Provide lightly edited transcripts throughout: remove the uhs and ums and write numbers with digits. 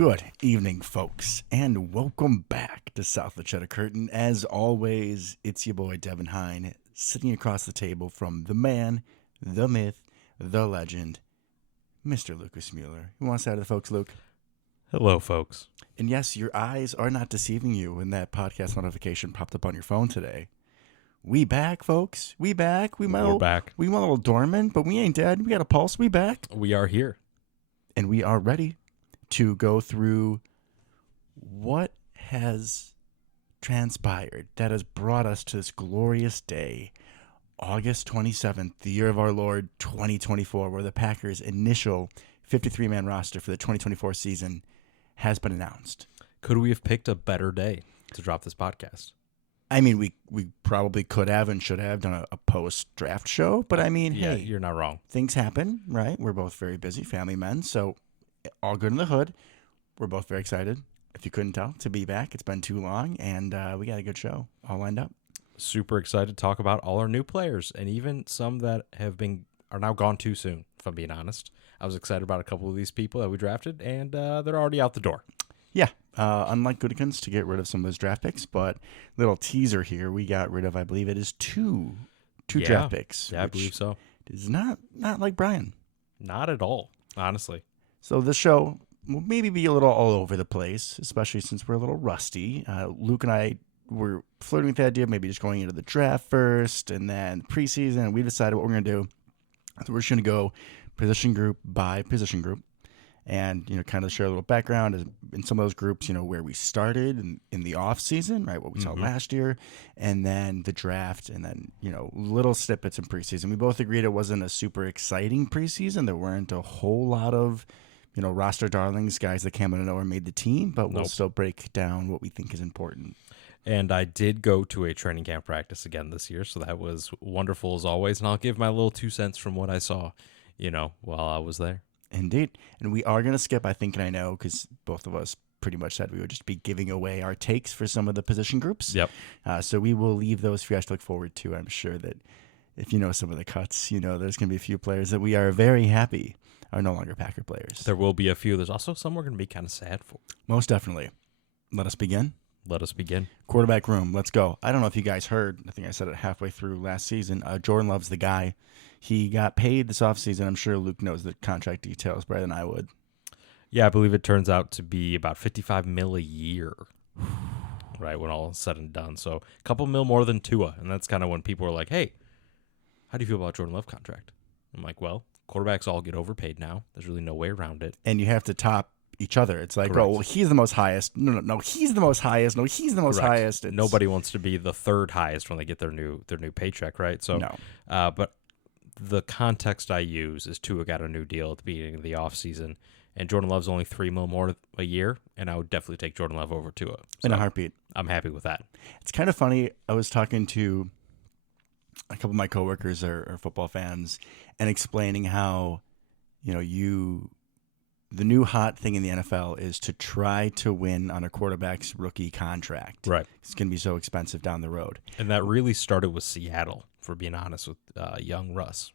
Good evening, folks, and welcome back to South of the Cheddar Curtain. As always, it's your boy Devin Hine, sitting across the table from the man, the myth, the legend, Mr. Lucas Mueller. You want to say hi to the folks, Luke? Hello, folks. And yes, your eyes are not deceiving you when that podcast notification popped up on your phone today. We back, folks. We back. We're back. We went a little dormant, but we ain't dead. We got a pulse. We back. We are here. And we are ready to go through what has transpired that has brought us to this glorious day, August 27th, the year of our Lord 2024, where the Packers' initial 53-man roster for the 2024 season has been announced. Could we have picked a better day to drop this podcast? I mean, we probably could have and should have done a post-draft show, but I mean, Yeah, hey, you're not wrong. things happen, right? We're both very busy family men, so all good in the hood. We're both very excited, if you couldn't tell, to be back. It's been too long, and we got a good show all lined up. Super excited to talk about all our new players and even some that are now gone too soon, if I'm being honest. I was excited about a couple of these people that we drafted, and they're already out the door. Yeah, unlike Goodikins to get rid of some of those draft picks, but little teaser here, we got rid of, I believe it is two draft picks. Yeah, I believe so. Is not like Brian. Not at all, honestly. So the show will maybe be a little all over the place, especially since we're a little rusty. Luke and I were flirting with the idea of maybe just going into the draft first and then preseason, and we decided what we're going to do. So we're just going to go position group by position group and, kind of share a little background in some of those groups, where we started in the off season, right, what we saw last year, and then the draft, and then, little snippets in preseason. We both agreed it wasn't a super exciting preseason. There weren't a whole lot of roster darlings, guys that came out of nowhere made the team, but we'll still break down what we think is important. And I did go to a training camp practice again this year, so that was wonderful as always. And I'll give my little 2 cents from what I saw, while I was there. Indeed. And we are going to skip, I think, and I know, because both of us pretty much said we would just be giving away our takes for some of the position groups. Yep. So we will leave those for you guys to look forward to. I'm sure that if you know some of the cuts, there's going to be a few players that we are very happy are no longer Packer players. There will be a few. There's also some we're going to be kind of sad for. Most definitely. Let us begin. Let us begin. Quarterback room. Let's go. I don't know if you guys heard. I think I said it halfway through last season. Jordan Love's the guy. He got paid this offseason. I'm sure Luke knows the contract details better than I would. Yeah, I believe it turns out to be about $55 million a year, right, when all is said and done. So a couple mil more than Tua. And that's kind of when people are like, hey, how do you feel about Jordan Love contract? I'm like, well, quarterbacks all get overpaid now. There's really no way around it. And you have to top each other. It's like, Correct. oh, well, he's the most highest. No, he's the most highest. No, he's the most Correct. highest. Nobody wants to be the third highest when they get their new paycheck, right? So, no. But the context I use is Tua got a new deal at the beginning of the offseason, and Jordan Love's only $3 million more a year, and I would definitely take Jordan Love over Tua. So In a heartbeat. I'm happy with that. It's kind of funny. I was talking to a couple of my coworkers are football fans and explaining how, the new hot thing in the NFL is to try to win on a quarterback's rookie contract. Right. It's going to be so expensive down the road. And that really started with Seattle, for being honest, with young Russ.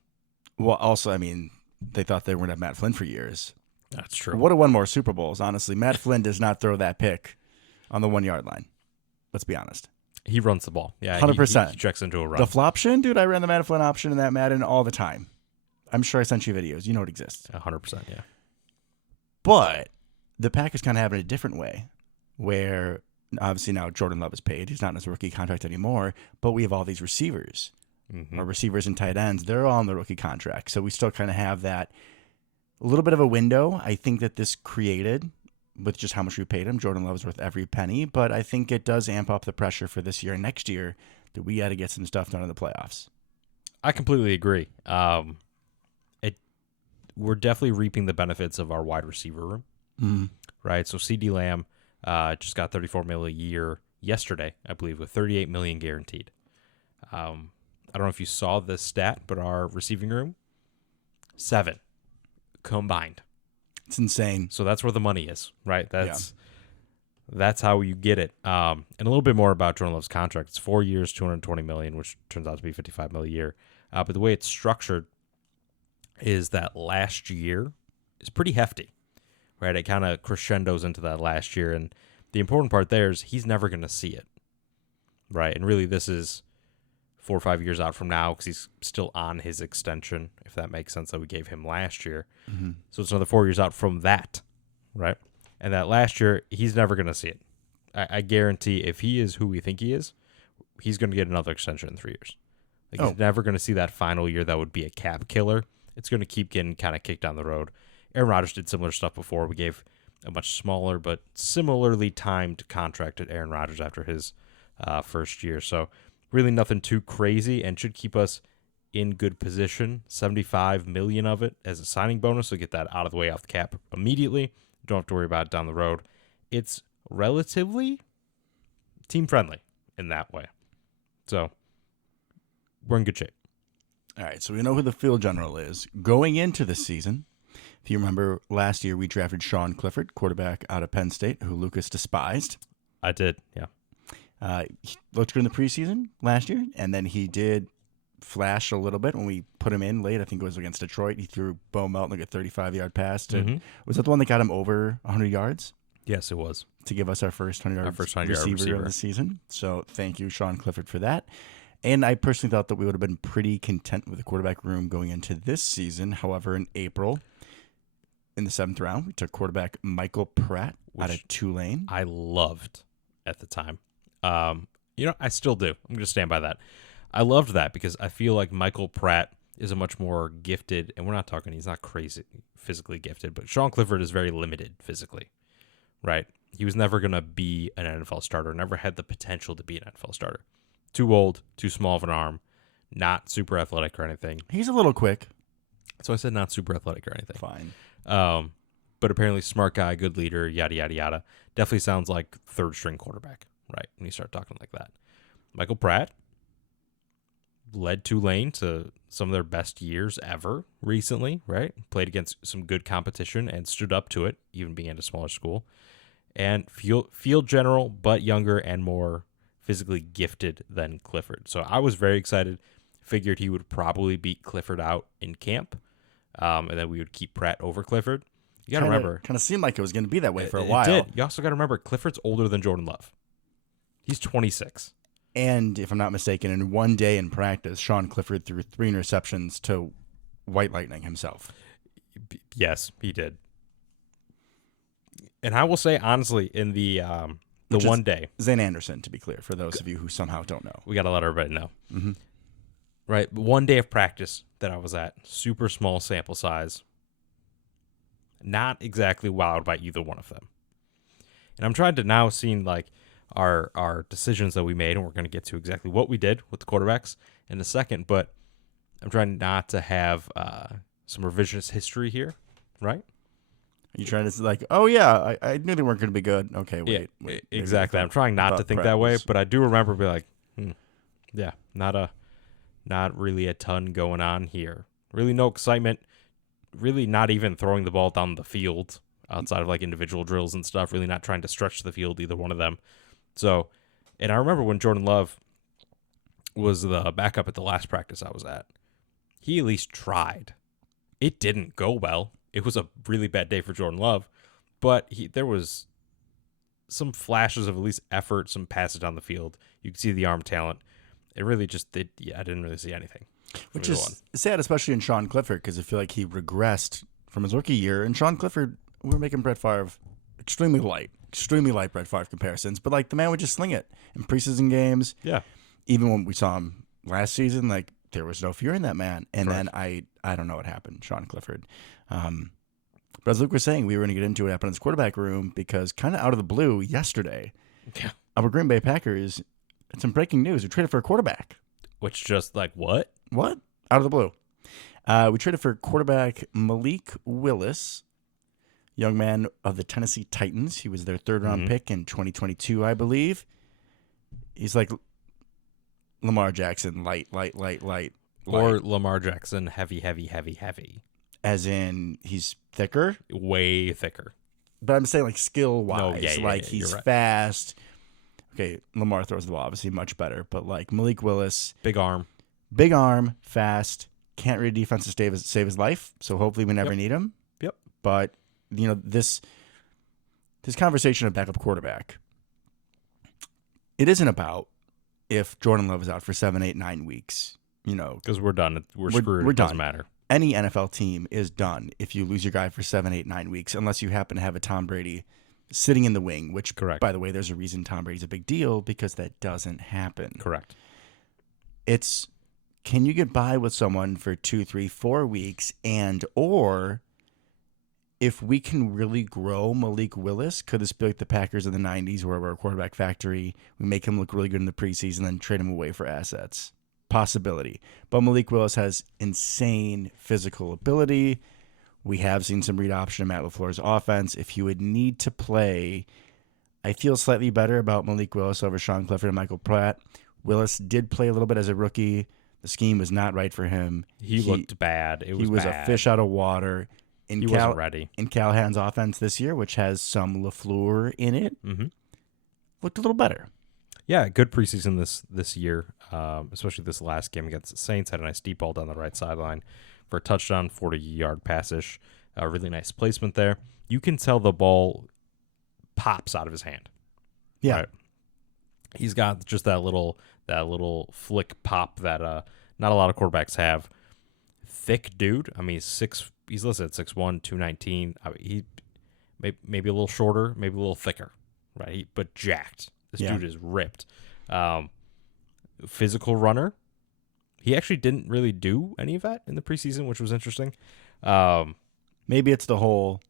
Well, also, I mean, they thought they were going to have Matt Flynn for years. That's true. Would have won more Super Bowls, honestly. Matt Flynn does not throw that pick on the 1 yard line. Let's be honest. He runs the ball. Yeah, 100%. He checks into a run. The floption, dude, I ran the Matt Flynn option in that Madden all the time. I'm sure I sent you videos. You know it exists. 100%, yeah. But the Packers kind of have it a different way, where obviously now Jordan Love is paid. He's not in his rookie contract anymore, but we have all these receivers. Mm-hmm. Our receivers and tight ends, they're all on the rookie contract. So we still kind of have that a little bit of a window. I think that this created with just how much we paid him. Jordan Love's worth every penny, but I think it does amp up the pressure for this year and next year that we got to get some stuff done in the playoffs. I completely agree. We're definitely reaping the benefits of our wide receiver room, right? So CD Lamb just got $34 million a year yesterday, I believe, with $38 million guaranteed. I don't know if you saw this stat, but our receiving room, 7 combined. It's insane. So that's where the money is, right? That's how you get it. And a little bit more about Jordan Love's contract. It's 4 years, $220 million, which turns out to be $55 million a year. But the way it's structured is that last year is pretty hefty, right? It kind of crescendos into that last year. And the important part there is he's never going to see it, right? And really, this is 4 or 5 years out from now because he's still on his extension, if that makes sense, that we gave him last year. Mm-hmm. So it's another 4 years out from that, right? And that last year, he's never going to see it. I guarantee if he is who we think he is, he's going to get another extension in 3 years. Like he's never going to see that final year that would be a cap killer. It's going to keep getting kind of kicked down the road. Aaron Rodgers did similar stuff before. We gave a much smaller but similarly timed contract to Aaron Rodgers after his first year. So really nothing too crazy and should keep us in good position. $75 million of it as a signing bonus, so get that out of the way off the cap immediately. Don't have to worry about it down the road. It's relatively team friendly in that way. So we're in good shape. All right, so we know who the field general is. Going into the season, if you remember last year, we drafted Sean Clifford, quarterback out of Penn State, who Lucas despised. I did, yeah. He looked good in the preseason last year, and then he did flash a little bit when we put him in late. I think it was against Detroit. He threw Bo Melton like a 35-yard pass. Was that the one that got him over 100 yards? Yes, it was. To give us our first 100-yard receiver of the season. So thank you, Sean Clifford, for that. And I personally thought that we would have been pretty content with the quarterback room going into this season. However, in April, in the 7th round, we took quarterback Michael Pratt out of Tulane. I loved at the time. I still do. I'm going to stand by that. I loved that because I feel like Michael Pratt is a much more gifted, and we're not talking, he's not crazy physically gifted, but Sean Clifford is very limited physically, right? He was never going to be an NFL starter, never had the potential to be an NFL starter. Too old, too small of an arm, not super athletic or anything. He's a little quick. So I said not super athletic or anything. Fine. But apparently smart guy, good leader, yada, yada, yada. Definitely sounds like third-string quarterback, right, when you start talking like that. Michael Pratt led Tulane to some of their best years ever recently, right? Played against some good competition and stood up to it, even being at a smaller school. And field general, but younger and more physically gifted than Clifford. So I was very excited. Figured he would probably beat Clifford out in camp, and then we would keep Pratt over Clifford. You got to remember. Kind of seemed like it was going to be that way for a while. It did. You also got to remember, Clifford's older than Jordan Love. He's 26. And if I'm not mistaken, in one day in practice, Sean Clifford threw 3 interceptions to White Lightning himself. Yes, he did. And I will say, honestly, in the one day. Zane Anderson, to be clear, for those of you who somehow don't know. We got to let everybody know. Mm-hmm. Right, one day of practice that I was at, super small sample size. Not exactly wowed by either one of them. And I'm trying to now see like our decisions that we made, and we're going to get to exactly what we did with the quarterbacks in a second, but I'm trying not to have some revisionist history here, right? You trying to like, oh yeah, I knew they weren't going to be good. Okay, wait, exactly. I'm trying not to think that way, but I do remember being like, yeah, not really a ton going on here. Really no excitement. Really not even throwing the ball down the field outside of like individual drills and stuff. Really not trying to stretch the field, either one of them. So, and I remember when Jordan Love was the backup at the last practice I was at, he at least tried. It didn't go well. It was a really bad day for Jordan Love, but there was some flashes of at least effort, some passes down the field. You could see the arm talent. It really just did. Yeah, I didn't really see anything. Which is sad, especially in Sean Clifford, because I feel like he regressed from his rookie year. And Sean Clifford, we're making Brett Favre extremely light Brett Favre comparisons, but like the man would just sling it in preseason games. Yeah. Even when we saw him last season, like there was no fear in that man. And Correct. then I don't know what happened, Sean Clifford. But as Luke was saying, we were going to get into what happened in this quarterback room because kind of out of the blue yesterday, our Green Bay Packers had some breaking news. We traded for a quarterback. Which just like what? What? Out of the blue. We traded for quarterback Malik Willis, young man of the Tennessee Titans. He was their third-round pick in 2022, I believe. He's like Lamar Jackson, light. Or Lamar Jackson, heavy. As in, he's thicker? Way thicker. But I'm saying like skill-wise. He's right. fast. Okay, Lamar throws the ball obviously much better, but like Malik Willis. Big arm, fast, can't read defense to save his life, so hopefully we never need him. Yep. But this conversation of backup quarterback, it isn't about if Jordan Love is out for 7, 8, 9 weeks. Because we're done. We're screwed. We're It doesn't done. matter. Any NFL team is done if you lose your guy for 7, 8, 9 weeks, unless you happen to have a Tom Brady sitting in the wing, which, Correct. by the way, there's a reason Tom Brady's a big deal, because that doesn't happen. Correct. It's, can you get by with someone for 2, 3, 4 weeks, or if we can really grow Malik Willis, could this be like the Packers in the 90s where we're a quarterback factory, we make him look really good in the preseason, then trade him away for assets? Possibility. But Malik Willis has insane physical ability. We have seen some read option in Matt LaFleur's offense. If he would need to play, I feel slightly better about Malik Willis over Sean Clifford and Michael Pratt. Willis did play a little bit as a rookie. The scheme was not right for him. He looked bad. He was bad. A fish out of water. He wasn't ready. In Callahan's offense this year, which has some LaFleur in it, looked a little better. Yeah, good preseason this year, especially this last game against the Saints. Had a nice deep ball down the right sideline for a touchdown, 40-yard pass-ish. A really nice placement there. You can tell the ball pops out of his hand. Yeah. Right? He's got just that little flick pop that not a lot of quarterbacks have. Thick dude. I mean, he's listed at 6'1", 219. I mean, he maybe a little shorter, maybe a little thicker, right? But jacked. This dude is ripped. Physical runner. He actually didn't really do any of that in the preseason, which was interesting. Maybe it's the whole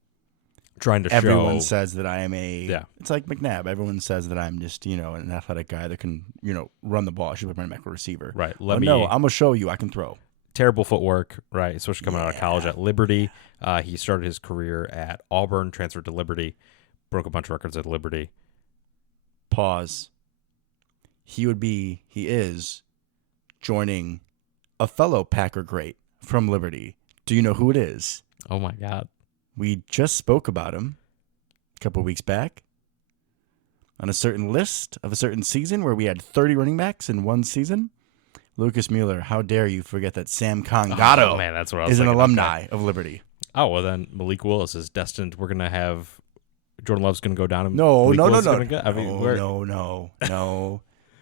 trying to everyone show. says that I am Yeah. It's like McNabb. Everyone says that I'm just, an athletic guy that can, run the ball. I should put running back a receiver. Right. No, I'm going to show you I can throw. Terrible footwork, right? Especially coming out of college at Liberty. He started his career at Auburn, transferred to Liberty, broke a bunch of records at Liberty. Pause. He is joining a fellow Packer great from Liberty. Do you know who it is? Oh, my God. We just spoke about him a couple weeks back on a certain list of a certain season where we had 30 running backs in one season. Lucas Mueller, how dare you forget that Sam Congato man, that's what I was is an thinking. alumni of Liberty. Oh, well, then Malik Willis is destined. We're going to have Jordan Love's going to go down. And No.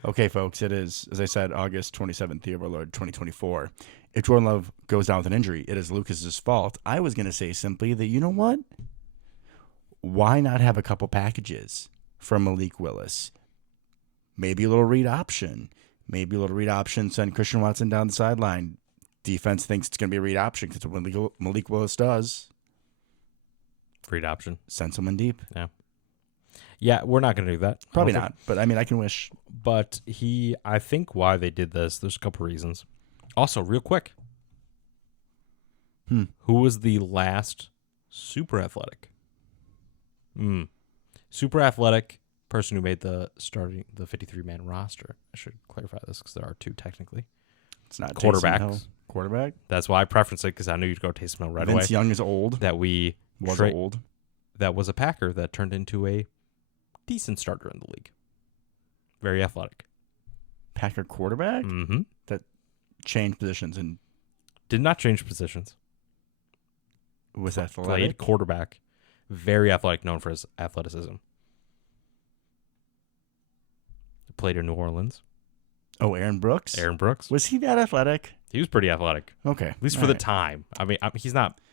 Okay, folks, it is, as I said, August 27th, year of our Lord, 2024. If Jordan Love goes down with an injury, it is Lucas's fault. I was going to say simply that, you know what? Why not have a couple packages from Malik Willis? Maybe a little read option. Send Christian Watson down the sideline. Defense thinks it's going to be a read option because what Malik Willis does. Read option. Send someone deep. Yeah, we're not going to do that. Probably not, but I mean, I can wish. But I think why they did this, there's a couple reasons. Also, real quick. Who was the last super athletic? Super athletic person who made the 53-man roster. I should clarify this because there are two technically. It's not quarterback. Taysom Hill. Quarterback. That's why I preference it because I knew you'd go Taysom Hill right away. Vince Young is old. That we old. That was a Packer that turned into a decent starter in the league. Very athletic. Packer quarterback? Mm-hmm. That changed positions and did not change positions. Was athletic. Played quarterback. Very athletic, known for his athleticism. Played in New Orleans. Oh, Aaron Brooks? Aaron Brooks. Was he that athletic? He was pretty athletic. Okay. At least for the time. I mean,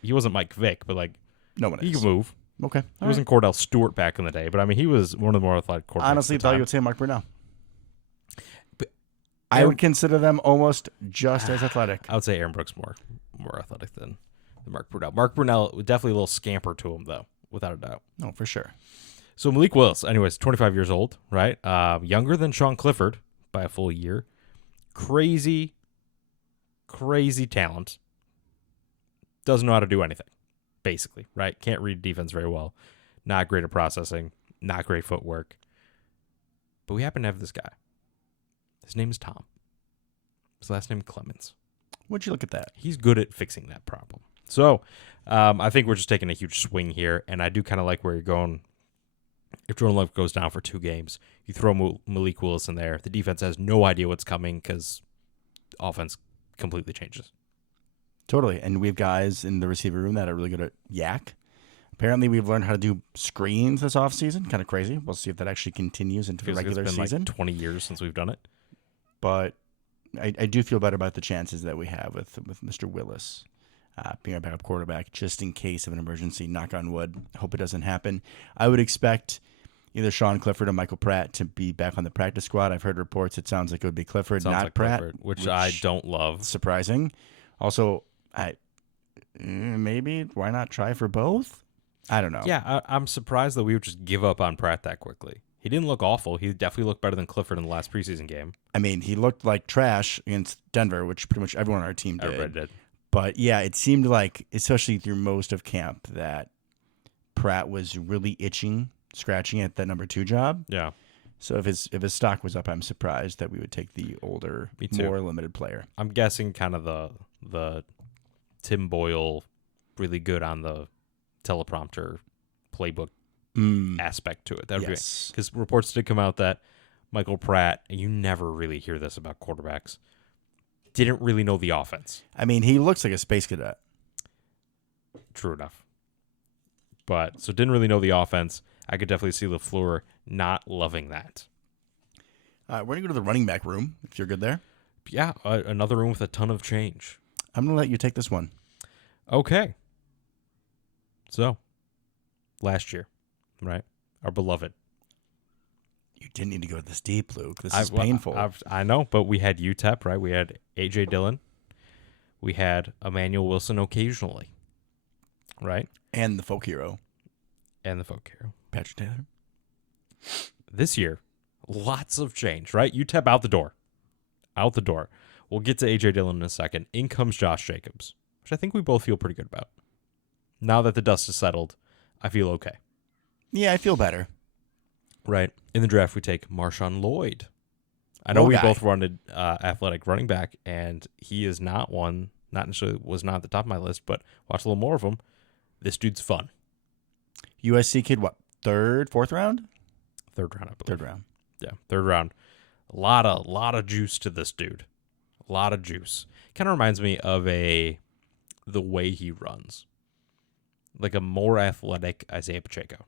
he wasn't Mike Vick, but like, no one he is. could move. Okay. He wasn't Cordell Stewart back in the day, but I mean, he was one of the more athletic quarterbacks. Honestly, thought you would say Mark Brunell. But I would consider them almost just as athletic. I would say Aaron Brooks more athletic than Mark Brunell. Mark Brunell, definitely a little scamper to him, though, without a doubt. No, for sure. So Malik Willis, anyways, 25 years old, right? Younger than Sean Clifford by a full year. Crazy talent. Doesn't know how to do anything, basically, right? Can't read defense very well. Not great at processing. Not great footwork. But we happen to have this guy. His name is Tom. His last name Clemens. Would you look at that? He's good at fixing that problem. So I think we're just taking a huge swing here, and I do kind of like where you're going. If Jordan Love goes down for 2 games, you throw Malik Willis in there. The defense has no idea what's coming because offense completely changes. Totally. And we have guys in the receiver room that are really good at yak. Apparently, we've learned how to do screens this offseason. Kind of crazy. We'll see if that actually continues into the Feels like regular it's been season. like 20 years since we've done it. But I do feel better about the chances that we have with Mr. Willis being our backup quarterback, just in case of an emergency. Knock on wood. Hope it doesn't happen. I would expect either Sean Clifford or Michael Pratt to be back on the practice squad. I've heard reports it sounds like it would be Clifford, Sounds not like Pratt, Clifford, which I don't love. surprising. Also, maybe why not try for both? I don't know. Yeah, I'm surprised that we would just give up on Pratt that quickly. He didn't look awful. He definitely looked better than Clifford in the last preseason game. I mean, he looked like trash against Denver, which pretty much everyone on our team did. Everybody did. But yeah, it seemed like, especially through most of camp, that Pratt was really scratching at that number 2 job. Yeah. So if his stock was up, I'm surprised that we would take the older, more limited player. I'm guessing kind of the Tim Boyle, really good on the teleprompter playbook aspect to it. That would be because reports did come out that Michael Pratt, and you never really hear this about quarterbacks, didn't really know the offense. I mean, he looks like a space cadet. True enough. But so didn't really know the offense. I could definitely see LaFleur not loving that. We're going to go to the running back room, if you're good there. Yeah, another room with a ton of change. I'm going to let you take this one. Okay. So, last year, right? Our beloved. You didn't need to go this deep, Luke. This is painful. I know, but we had UTEP, right? We had A.J. Dillon. We had Emmanuel Wilson occasionally, right? And the folk hero. Patrick Taylor. This year, lots of change, right? UTEP out the door. Out the door. We'll get to A.J. Dillon in a second. In comes Josh Jacobs, which I think we both feel pretty good about. Now that the dust has settled, I feel okay. Yeah, I feel better. Right. In the draft, we take Marshawn Lloyd. I know we both wanted athletic running back, and he is not one, not necessarily was not at the top of my list, but watch a little more of him. This dude's fun. USC kid, what, fourth round? Third round, I believe. Third round. Yeah, third round. A lot of juice to this dude. A lot of juice. Kind of reminds me of the way he runs. Like a more athletic Isaiah Pacheco.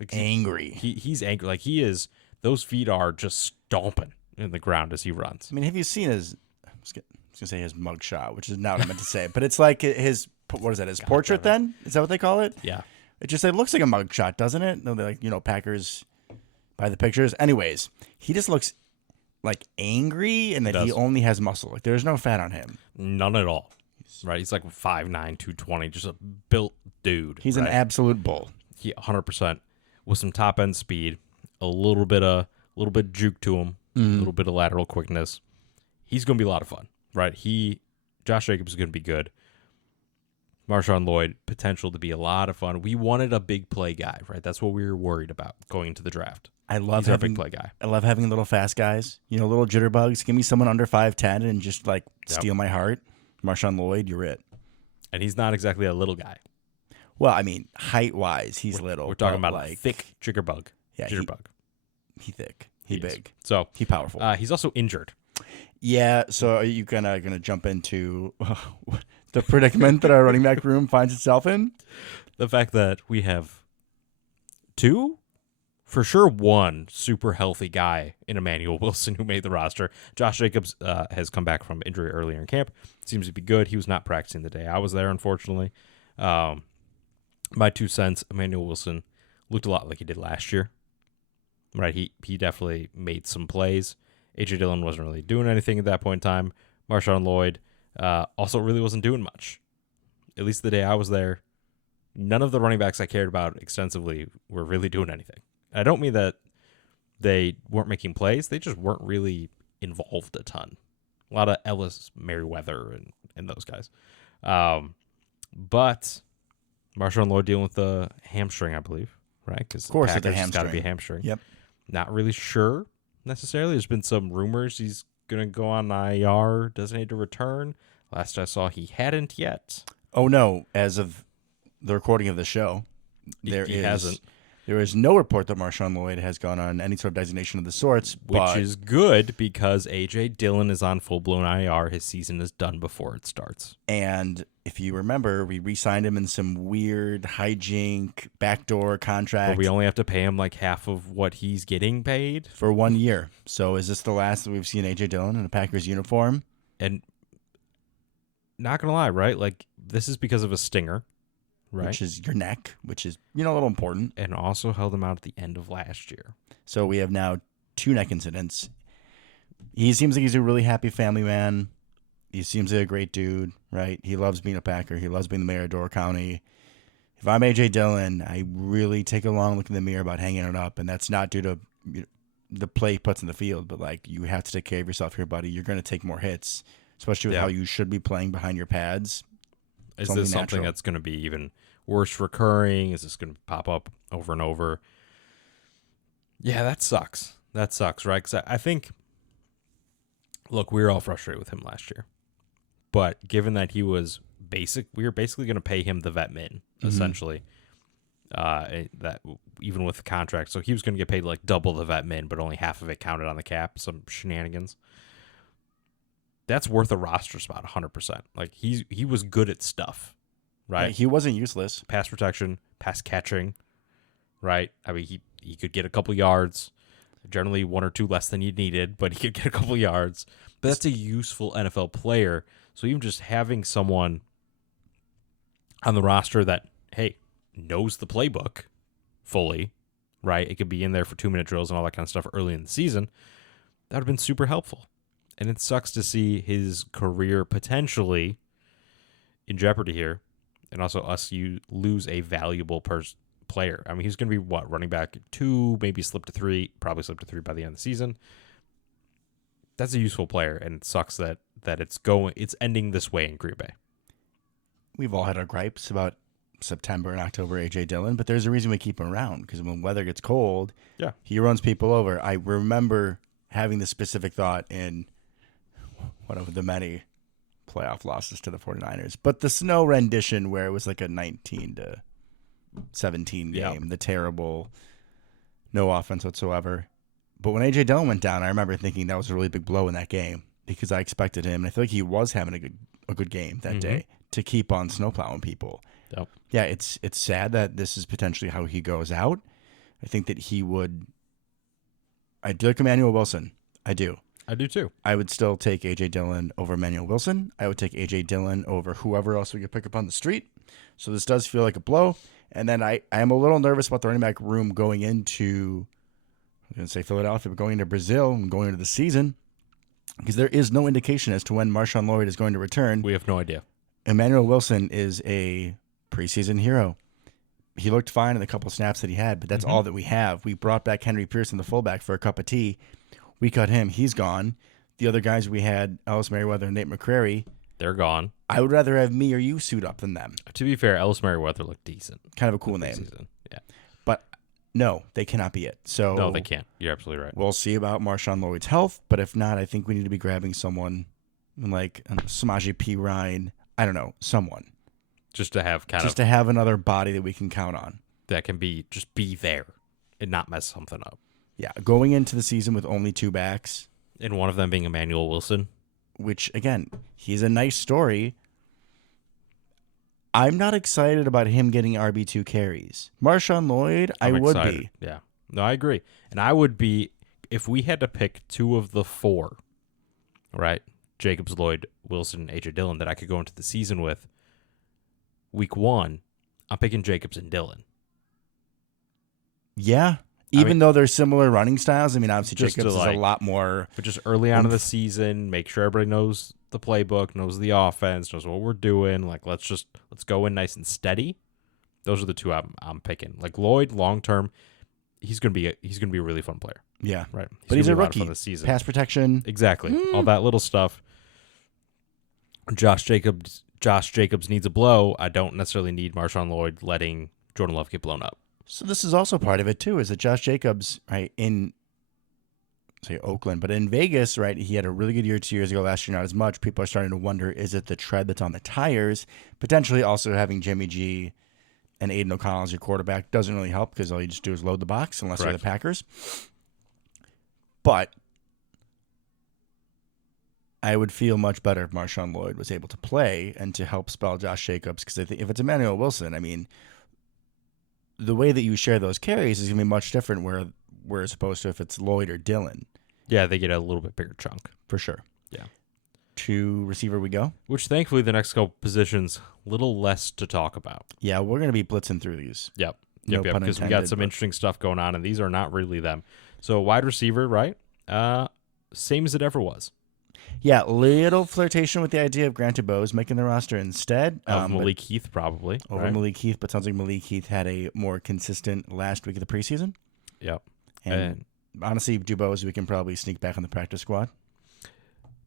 Like angry. He's angry. Like he is, those feet are just stomping in the ground as he runs. I mean, have you seen his, I was going to say his mug shot, which is not what I meant to say, but it's like his, what is that, his portrait then? Is that what they call it? Yeah. It looks like a mug shot, doesn't it? No, they're like, Packers by the pictures. Anyways, he just looks like angry and that he only has muscle. Like there's no fat on him. None at all. Right? He's like 5'9", 220, just a built dude. He's an absolute bull. He 100% with some top end speed, a little bit juke to him, a little bit of lateral quickness. He's going to be a lot of fun, right? Josh Jacobs is going to be good. Marshawn Lloyd, potential to be a lot of fun. We wanted a big play guy, right? That's what we were worried about going into the draft. He's our big play guy. I love having little fast guys, little jitterbugs. Give me someone under 5'10" and just steal my heart. Marshawn Lloyd, you're it. And he's not exactly a little guy. Well, I mean, height-wise, he's little. We're talking about a thick jitterbug. Yeah, jitterbug. He thick. He big. So he powerful. He's also injured. Yeah. So are you gonna jump into the predicament that our running back room finds itself in? The fact that we have two, for sure, one super healthy guy in Emmanuel Wilson who made the roster. Josh Jacobs has come back from injury earlier in camp. Seems to be good. He was not practicing the day I was there, unfortunately. My 2 cents, Emmanuel Wilson looked a lot like he did last year. Right, he definitely made some plays. A.J. Dillon wasn't really doing anything at that point in time. Marshawn Lloyd also really wasn't doing much. At least the day I was there, none of the running backs I cared about extensively were really doing anything. I don't mean that they weren't making plays. They just weren't really involved a ton. A lot of Ellis, Merriweather, and those guys. But Marshawn Lloyd dealing with the hamstring, I believe, right? Because of course, it's got to be a hamstring. Yep. Not really sure necessarily. There's been some rumors he's going to go on IR, doesn't need to return. Last I saw, he hadn't yet. Oh, no. As of the recording of the show, he hasn't. There is no report that Marshawn Lloyd has gone on any sort of designation of the sorts. Which is good because A.J. Dillon is on full-blown IR. His season is done before it starts. And if you remember, we re-signed him in some weird hijink backdoor But contract we only have to pay him like half of what he's getting paid. for 1 year. So is this the last that we've seen A.J. Dillon in a Packers uniform? And not going to lie, right? Like, this is because of a stinger, right? Which is your neck, which is, a little important. And also held him out at the end of last year. So we have now 2 neck incidents. He seems like he's a really happy family man. He seems like a great dude, right? He loves being a Packer. He loves being the mayor of Door County. If I'm A.J. Dillon, I really take a long look in the mirror about hanging it up, and that's not due to the play he puts in the field, but like you have to take care of yourself here, buddy. You're going to take more hits, especially with how you should be playing behind your pads. Is this something that's going to be even worse recurring? Is this going to pop up over and over? Yeah, that sucks. That sucks, right? Because I think, look, we were all frustrated with him last year. But given that we were basically going to pay him the vet min, essentially. That even with the contract. So he was going to get paid like double the vet min, but only half of it counted on the cap. Some shenanigans. That's worth a roster spot 100%. Like he was good at stuff, right? Yeah, he wasn't useless. Pass protection, pass catching, right? I mean, he could get a couple yards, generally 1 or 2 less than you needed, but he could get a couple yards. But that's a useful NFL player. So even just having someone on the roster that, hey, knows the playbook fully, right? It could be in there for 2-minute drills and all that kind of stuff early in the season. That would have been super helpful. And it sucks to see his career potentially in jeopardy here. And also you lose a valuable player. I mean, he's going to be, running back 2, maybe slip to 3, probably slip to 3 by the end of the season. That's a useful player, and it sucks that it's ending this way in Green Bay. We've all had our gripes about September and October A.J. Dillon, but there's a reason we keep him around, because when weather gets cold, he runs people over. I remember having this specific thought in one of the many playoff losses to the 49ers, but the snow rendition where it was like a 19-17 game, the terrible, no offense whatsoever. But when A.J. Dillon went down, I remember thinking that was a really big blow in that game because I expected him, and I feel like he was having a good game that day to keep on snowplowing people. Yep. Yeah, it's sad that this is potentially how he goes out. I think that I do like Emmanuel Wilson. I do. I do too. I would still take A.J. Dillon over Emmanuel Wilson. I would take A.J. Dillon over whoever else we could pick up on the street. So this does feel like a blow. And then I am a little nervous about the running back room going into, I'm going to say Philadelphia, but going into Brazil and going into the season, because there is no indication as to when Marshawn Lloyd is going to return. We have no idea. Emmanuel Wilson is a preseason hero. He looked fine in the couple snaps that he had, but that's all that we have. We brought back Henry Pearson, the fullback, for a cup of tea. We cut him. He's gone. The other guys we had, Ellis Merriweather and Nate McCrary, they're gone. I would rather have me or you suit up than them. To be fair, Ellis Merriweather looked decent. Kind of a cool name. Season. Yeah. But no, they cannot be it. So no, they can't. You're absolutely right. We'll see about Marshawn Lloyd's health, but if not, I think we need to be grabbing someone like Samaje P. Ryan. I don't know, someone. Just to have to have another body that we can count on. That can be there and not mess something up. Yeah, going into the season with only 2 backs. And one of them being Emmanuel Wilson. Which, again, he's a nice story. I'm not excited about him getting RB2 carries. Marshawn Lloyd, I would be. Yeah. No, I agree. And I would be, if we had to pick 2 of the 4, right? Jacobs, Lloyd, Wilson, A.J. Dillon, that I could go into the season with, week 1, I'm picking Jacobs and Dillon. Yeah. Even though they're similar running styles, I mean, obviously Jacobs is a lot more. But just early on in the season, make sure everybody knows the playbook, knows the offense, knows what we're doing. Like, let's go in nice and steady. Those are the 2 I'm picking. Like Lloyd, long term, he's gonna be a really fun player. Yeah, right. But he's a rookie. This season. Pass protection, exactly. All that little stuff. Josh Jacobs needs a blow. I don't necessarily need Marshawn Lloyd letting Jordan Love get blown up. So this is also part of it too, is that Josh Jacobs, right, in say Oakland, but in Vegas, right, he had a really good year 2 years ago. Last year, not as much. People are starting to wonder, is it the tread that's on the tires? Potentially also having Jimmy G and Aiden O'Connell as your quarterback doesn't really help because all you just do is load the box unless you're the Packers. But I would feel much better if Marshawn Lloyd was able to play and to help spell Josh Jacobs, because I think if it's Emmanuel Wilson, I mean, the way that you share those carries is going to be much different where as opposed to if it's Lloyd or Dylan. Yeah, they get a little bit bigger chunk. For sure. Yeah. To receiver we go. Which thankfully the next couple positions, a little less to talk about. Yeah, we're going to be blitzing through these. Yep. No Yep, pun because we intended, got some but- interesting stuff going on, and these are not really them. So wide receiver, right? Same as it ever was. Yeah, little flirtation with the idea of Grant DuBose making the roster instead. Of but Malik Heath, probably. over right? Malik Heath, but sounds like Malik Heath had a more consistent last week of the preseason. Yep. And honestly, DuBose, we can probably sneak back on the practice squad.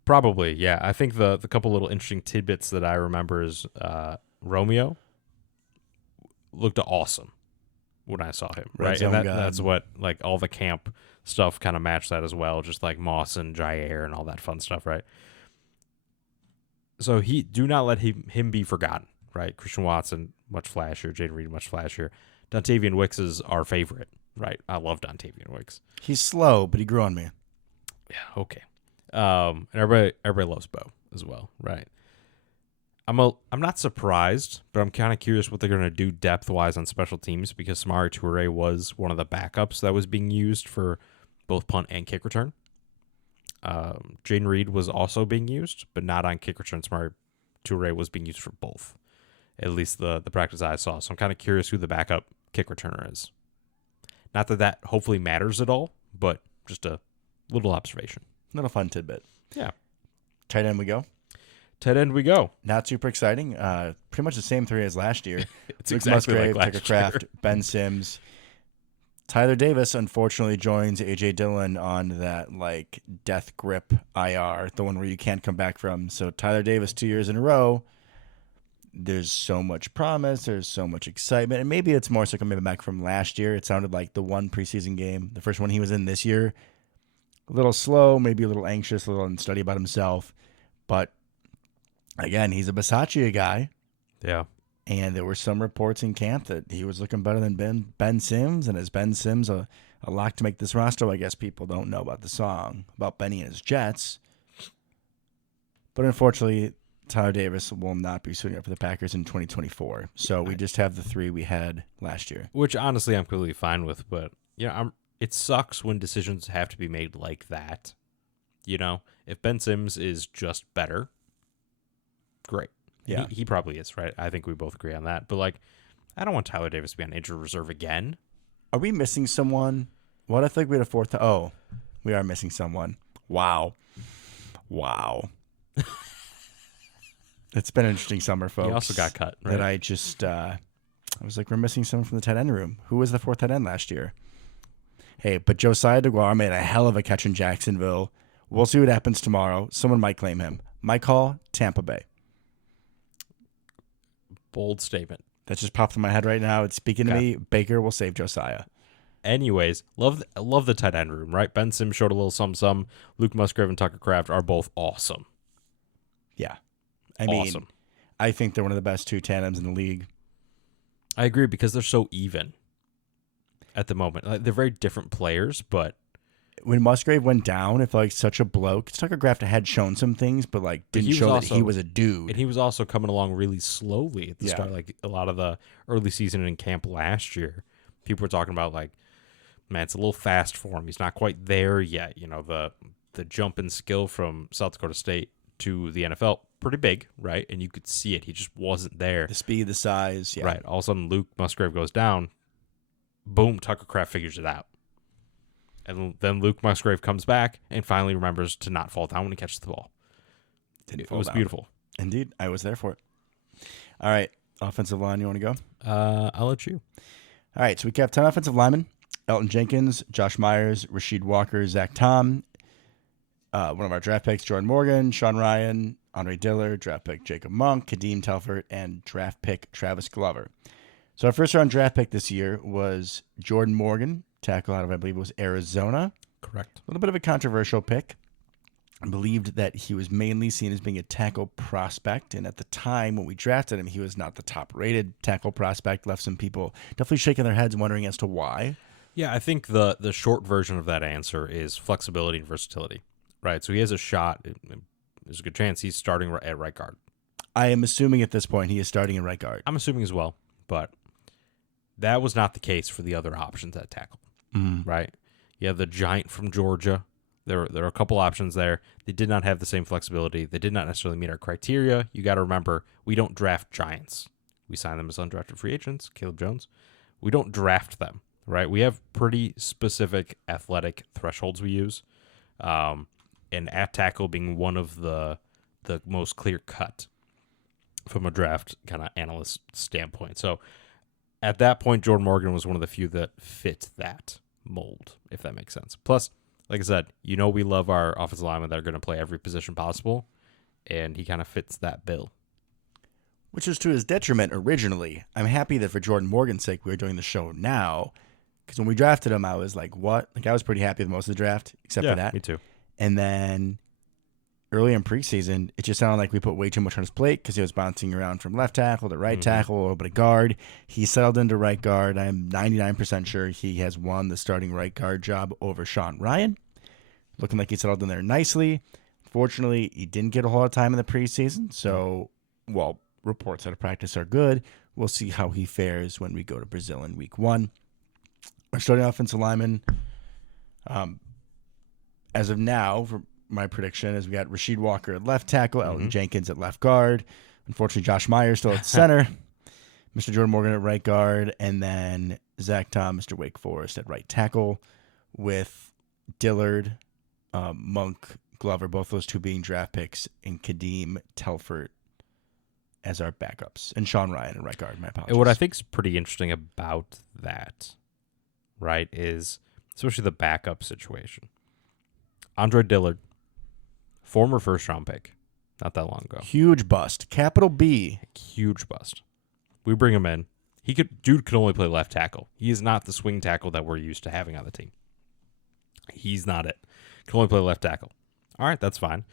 Probably, yeah. I think the couple little interesting tidbits that I remember is Romeo looked awesome when I saw him, Red right? zone And guy. that's what, like, all the camp stuff kind of matched that as well, just like Moss and Jair and all that fun stuff, right? So do not let him be forgotten, right? Christian Watson, much flashier. Jaden Reed, much flashier. Dontavian Wicks is our favorite, right? I love Dontavian Wicks. He's slow, but he grew on me. Yeah, okay. And everybody loves Bo as well, right? I'm not surprised, but I'm kind of curious what they're going to do depth-wise on special teams, because Samari Toure was one of the backups that was being used for both punt and kick return. Jaden Reed was also being used, but not on kick return. Samari Toure was being used for both, at least the practice I saw. So I'm kind of curious who the backup kick returner is. Not that hopefully matters at all, but just a little observation. Little fun tidbit. Yeah. Tight end we go. Tight end we go. Not super exciting. Pretty much the same three as last year. It's Luke exactly Musgrave, like Tucker last Kraft, year. Ben Sims. Tyler Davis unfortunately joins AJ Dillon on that like death grip IR, the one where you can't come back from. So Tyler Davis 2 years in a row. There's so much promise. There's so much excitement. And maybe it's more so coming back from last year. It sounded like the one preseason game, the first one he was in this year, a little slow, maybe a little anxious, a little unsteady about himself. But again, he's a Bisaccia guy. Yeah. And there were some reports in camp that he was looking better than Ben Sims. And is Ben Sims a lock to make this roster? I guess people don't know about the song about Benny and his Jets. But unfortunately, Tyler Davis will not be suiting up for the Packers in 2024. So we just have the three we had last year. Which honestly I'm completely fine with, but it sucks when decisions have to be made like that. You know, if Ben Sims is just better, great. Yeah. He probably is, right? I think we both agree on that. But like, I don't want Tyler Davis to be on injured reserve again. Are we missing someone? What if like we had a fourth? Oh, we are missing someone. Wow. It's been an interesting summer, folks. He also got cut, right? That I just, I was like, we're missing someone from the tight end room. Who was the fourth tight end last year? Hey, but Josiah DeGuara made a hell of a catch in Jacksonville. We'll see what happens tomorrow. Someone might claim him. My call, Tampa Bay. Bold statement. That just popped in my head right now. It's speaking to me. Baker will save Josiah. Anyways, love the tight end room, right? Ben Sims showed a little some. Luke Musgrave and Tucker Kraft are both awesome. Yeah. I mean, Awesome. I think they're one of the best two tandems in the league. I agree, because they're so even at the moment. Like, they're very different players, but When Musgrave went down, it felt like such a blow. Tucker Kraft had shown some things, but like But didn't he was show that also- he was a dude. and he was also coming along really slowly at the Yeah. start. Like a lot of the early season in camp last year, people were talking about like, man, it's a little fast for him. He's not quite there yet. You know, the jump in skill from South Dakota State to the NFL, pretty big, right? And you could see it. He just wasn't there. The speed, the size. Yeah. Right. All of a sudden, Luke Musgrave goes down. Boom, Tucker Kraft figures it out. And then Luke Musgrave comes back and finally remembers to not fall down when he catches the ball. Didn't It fall was down. beautiful. Indeed. I was there for it. All right. Offensive line, you want to go? I'll let you. All right. So we kept 10 offensive linemen. Elton Jenkins, Josh Myers, Rasheed Walker, Zach Tom. One of our draft picks, Jordan Morgan, Sean Ryan, Andre Diller, draft pick Jacob Monk, Kadeem Telford, and draft pick Travis Glover. So our first round draft pick this year was Jordan Morgan, tackle out of, I believe it was Arizona. Correct. A little bit of a controversial pick. I believed that he was mainly seen as being a tackle prospect. And at the time when we drafted him, he was not the top rated tackle prospect. Left some people definitely shaking their heads wondering as to why. Yeah, I think the short version of that answer is flexibility and versatility, right? So he has a shot. there's a good chance he's starting at right guard. I am assuming at this point he is starting in right guard. I'm assuming as well, but that was not the case for the other options at tackle, right? You have the giant from Georgia. There are a couple options there. They did not have the same flexibility. They did not necessarily meet our criteria. You got to remember, we don't draft giants. We sign them as undrafted free agents, Caleb Jones. We don't draft them, right? We have pretty specific athletic thresholds we use, and at tackle being one of the most clear cut from a draft kind of analyst standpoint. So at that point, Jordan Morgan was one of the few that fit that mold, if that makes sense. Plus, like I said, we love our offensive linemen that are going to play every position possible, and he kind of fits that bill. Which is to his detriment originally. I'm happy that for Jordan Morgan's sake, we're doing the show now, because when we drafted him, I was like, what? Like, I was pretty happy with most of the draft, except for that. Me too. And then early in preseason, it just sounded like we put way too much on his plate because he was bouncing around from left tackle to right tackle, a little bit of guard. He settled into right guard. I'm 99% sure he has won the starting right guard job over Sean Ryan. Looking like he settled in there nicely. Fortunately, he didn't get a whole lot of time in the preseason. So, reports out of practice are good. We'll see how he fares when we go to Brazil in week 1. Our starting offensive lineman, as of now, for my prediction is we got Rasheed Walker at left tackle, Elton Jenkins at left guard. Unfortunately, Josh Myers still at center. Mr. Jordan Morgan at right guard, and then Zach Tom, Mr. Wake Forest at right tackle, with Dillard, Monk, Glover, both those two being draft picks, and Kadeem Telford as our backups, and Sean Ryan at right guard. My apologies. And what I think is pretty interesting about that, right, is especially the backup situation. Andre Dillard, former first-round pick, not that long ago. Huge bust. Capital B. Huge bust. We bring him in. Dude could only play left tackle. He is not the swing tackle that we're used to having on the team. He's not it. Can only play left tackle. All right, that's fine.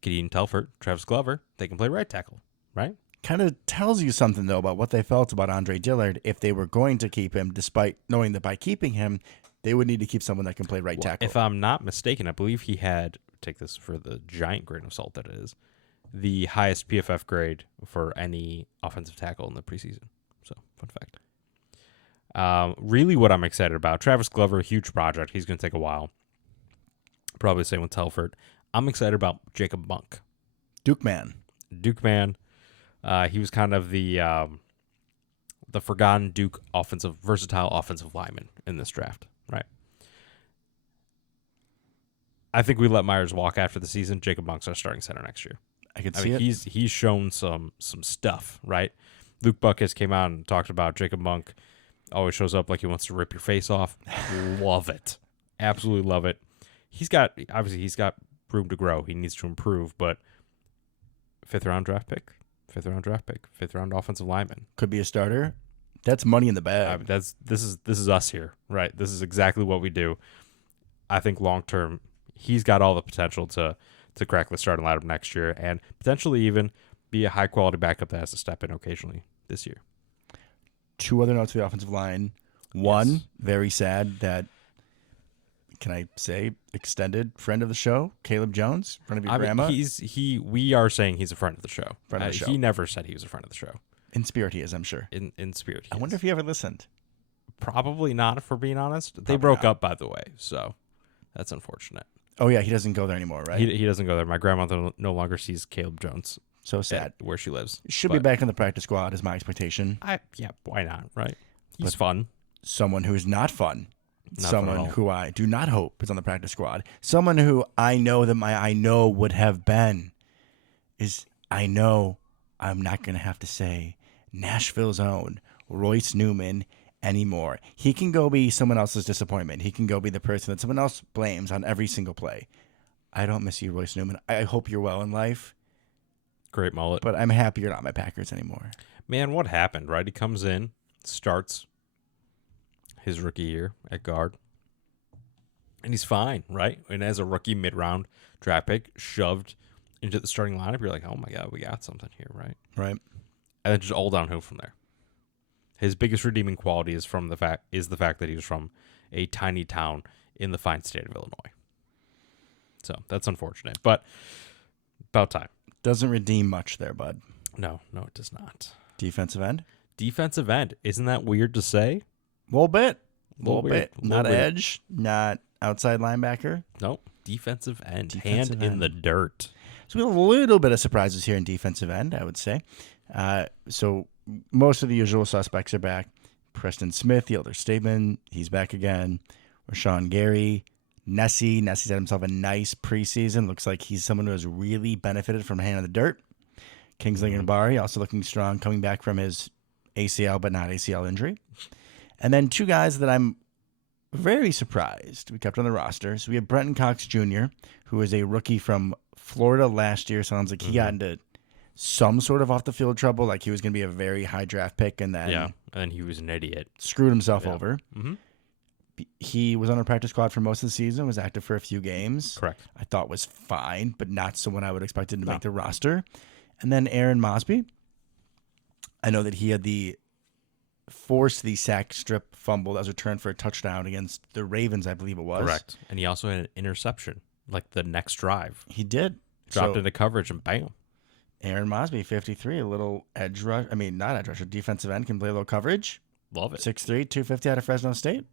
Kadeem Telford, Travis Glover, they can play right tackle, right? Kind of tells you something, though, about what they felt about Andre Dillard if they were going to keep him, despite knowing that by keeping him, they would need to keep someone that can play right tackle. If I'm not mistaken, I believe he had, take this for the giant grain of salt that it is, the highest PFF grade for any offensive tackle in the preseason. So, fun fact. Really what I'm excited about, Travis Glover, huge project. He's going to take a while. Probably the same with Telford. I'm excited about Jacob Monk. Duke man. He was kind of the forgotten Duke versatile offensive lineman in this draft, right? I think we let Myers walk after the season. Jacob Monk's our starting center next year. I can see it. He's shown some stuff, right? Luke Buckus came out and talked about Jacob Monk always shows up like he wants to rip your face off. Love it. Absolutely love it. He's got room to grow. He needs to improve, but fifth round draft pick, fifth round offensive lineman. Could be a starter. That's money in the bag. This is us here, right? This is exactly what we do. I think long term, he's got all the potential to crack the starting lineup next year and potentially even be a high quality backup that has to step in occasionally this year. 2 other notes for the offensive line. One, very sad that, can I say, extended friend of the show, Caleb Jones, friend of your grandma. We are saying he's a friend of the show. Friend of the show. He never said he was a friend of the show. In spirit, he is, I'm sure. In spirit, I wonder if he ever listened. Probably not, if we're being honest. They broke up, by the way, so that's unfortunate. Oh, yeah, he doesn't go there anymore, right? He doesn't go there. My grandmother no longer sees Caleb Jones. So sad. Where she lives. Should be back in the practice squad is my expectation. Yeah, why not, right? He's fun. Someone who is not fun. Not someone fun at all. who I do not hope is on the practice squad. Someone who I know would have been is, I know I'm not going to have to say Nashville's own Royce Newman anymore. He can go be someone else's disappointment. He can go be the person that someone else blames on every single play. I don't miss you, Royce Newman. I hope you're well in life. Great mullet. But I'm happy you're not my Packers anymore. Man, what happened, right? He comes in, starts his rookie year at guard, and he's fine, right? And as a rookie mid-round draft pick shoved into the starting lineup, you're like, oh my God, we got something here, right? Right. And then just all downhill from there. His biggest redeeming quality is the fact that he was from a tiny town in the fine state of Illinois. So that's unfortunate. But about time. Doesn't redeem much there, bud. No, it does not. Defensive end? Defensive end. Isn't that weird to say? A little bit. Little weird. Not Little weird. edge, not outside linebacker. Nope. Defensive end. Defensive Hand in end. the dirt. So we have a little bit of surprises here in defensive end, I would say. So most of the usual suspects are back. Preston Smith, the elder statesman, he's back again. Rashawn Gary, Nessi's had himself a nice preseason. Looks like he's someone who has really benefited from a hand in the dirt. Kingsley Nabari also looking strong, coming back from his ACL but not ACL injury. And then two guys that I'm very surprised we kept on the roster. So we have Brenton Cox Jr., who is a rookie from Florida last year. Sounds like he got into some sort of off-the-field trouble, like he was going to be a very high draft pick, and then he was an idiot. Screwed himself over. Mm-hmm. He was on a practice squad for most of the season, was active for a few games. Correct. I thought was fine, but not someone I would expect him to make the roster. And then Aaron Mosby. I know that he had forced the sack strip fumble that was returned for a touchdown against the Ravens, I believe it was. Correct. And he also had an interception, like the next drive. He did. Dropped into coverage and bam. Aaron Mosby, 53, a little edge rush. I mean, not edge rush, a defensive end, can play a little coverage. Love it. 6'3", 250 out of Fresno State.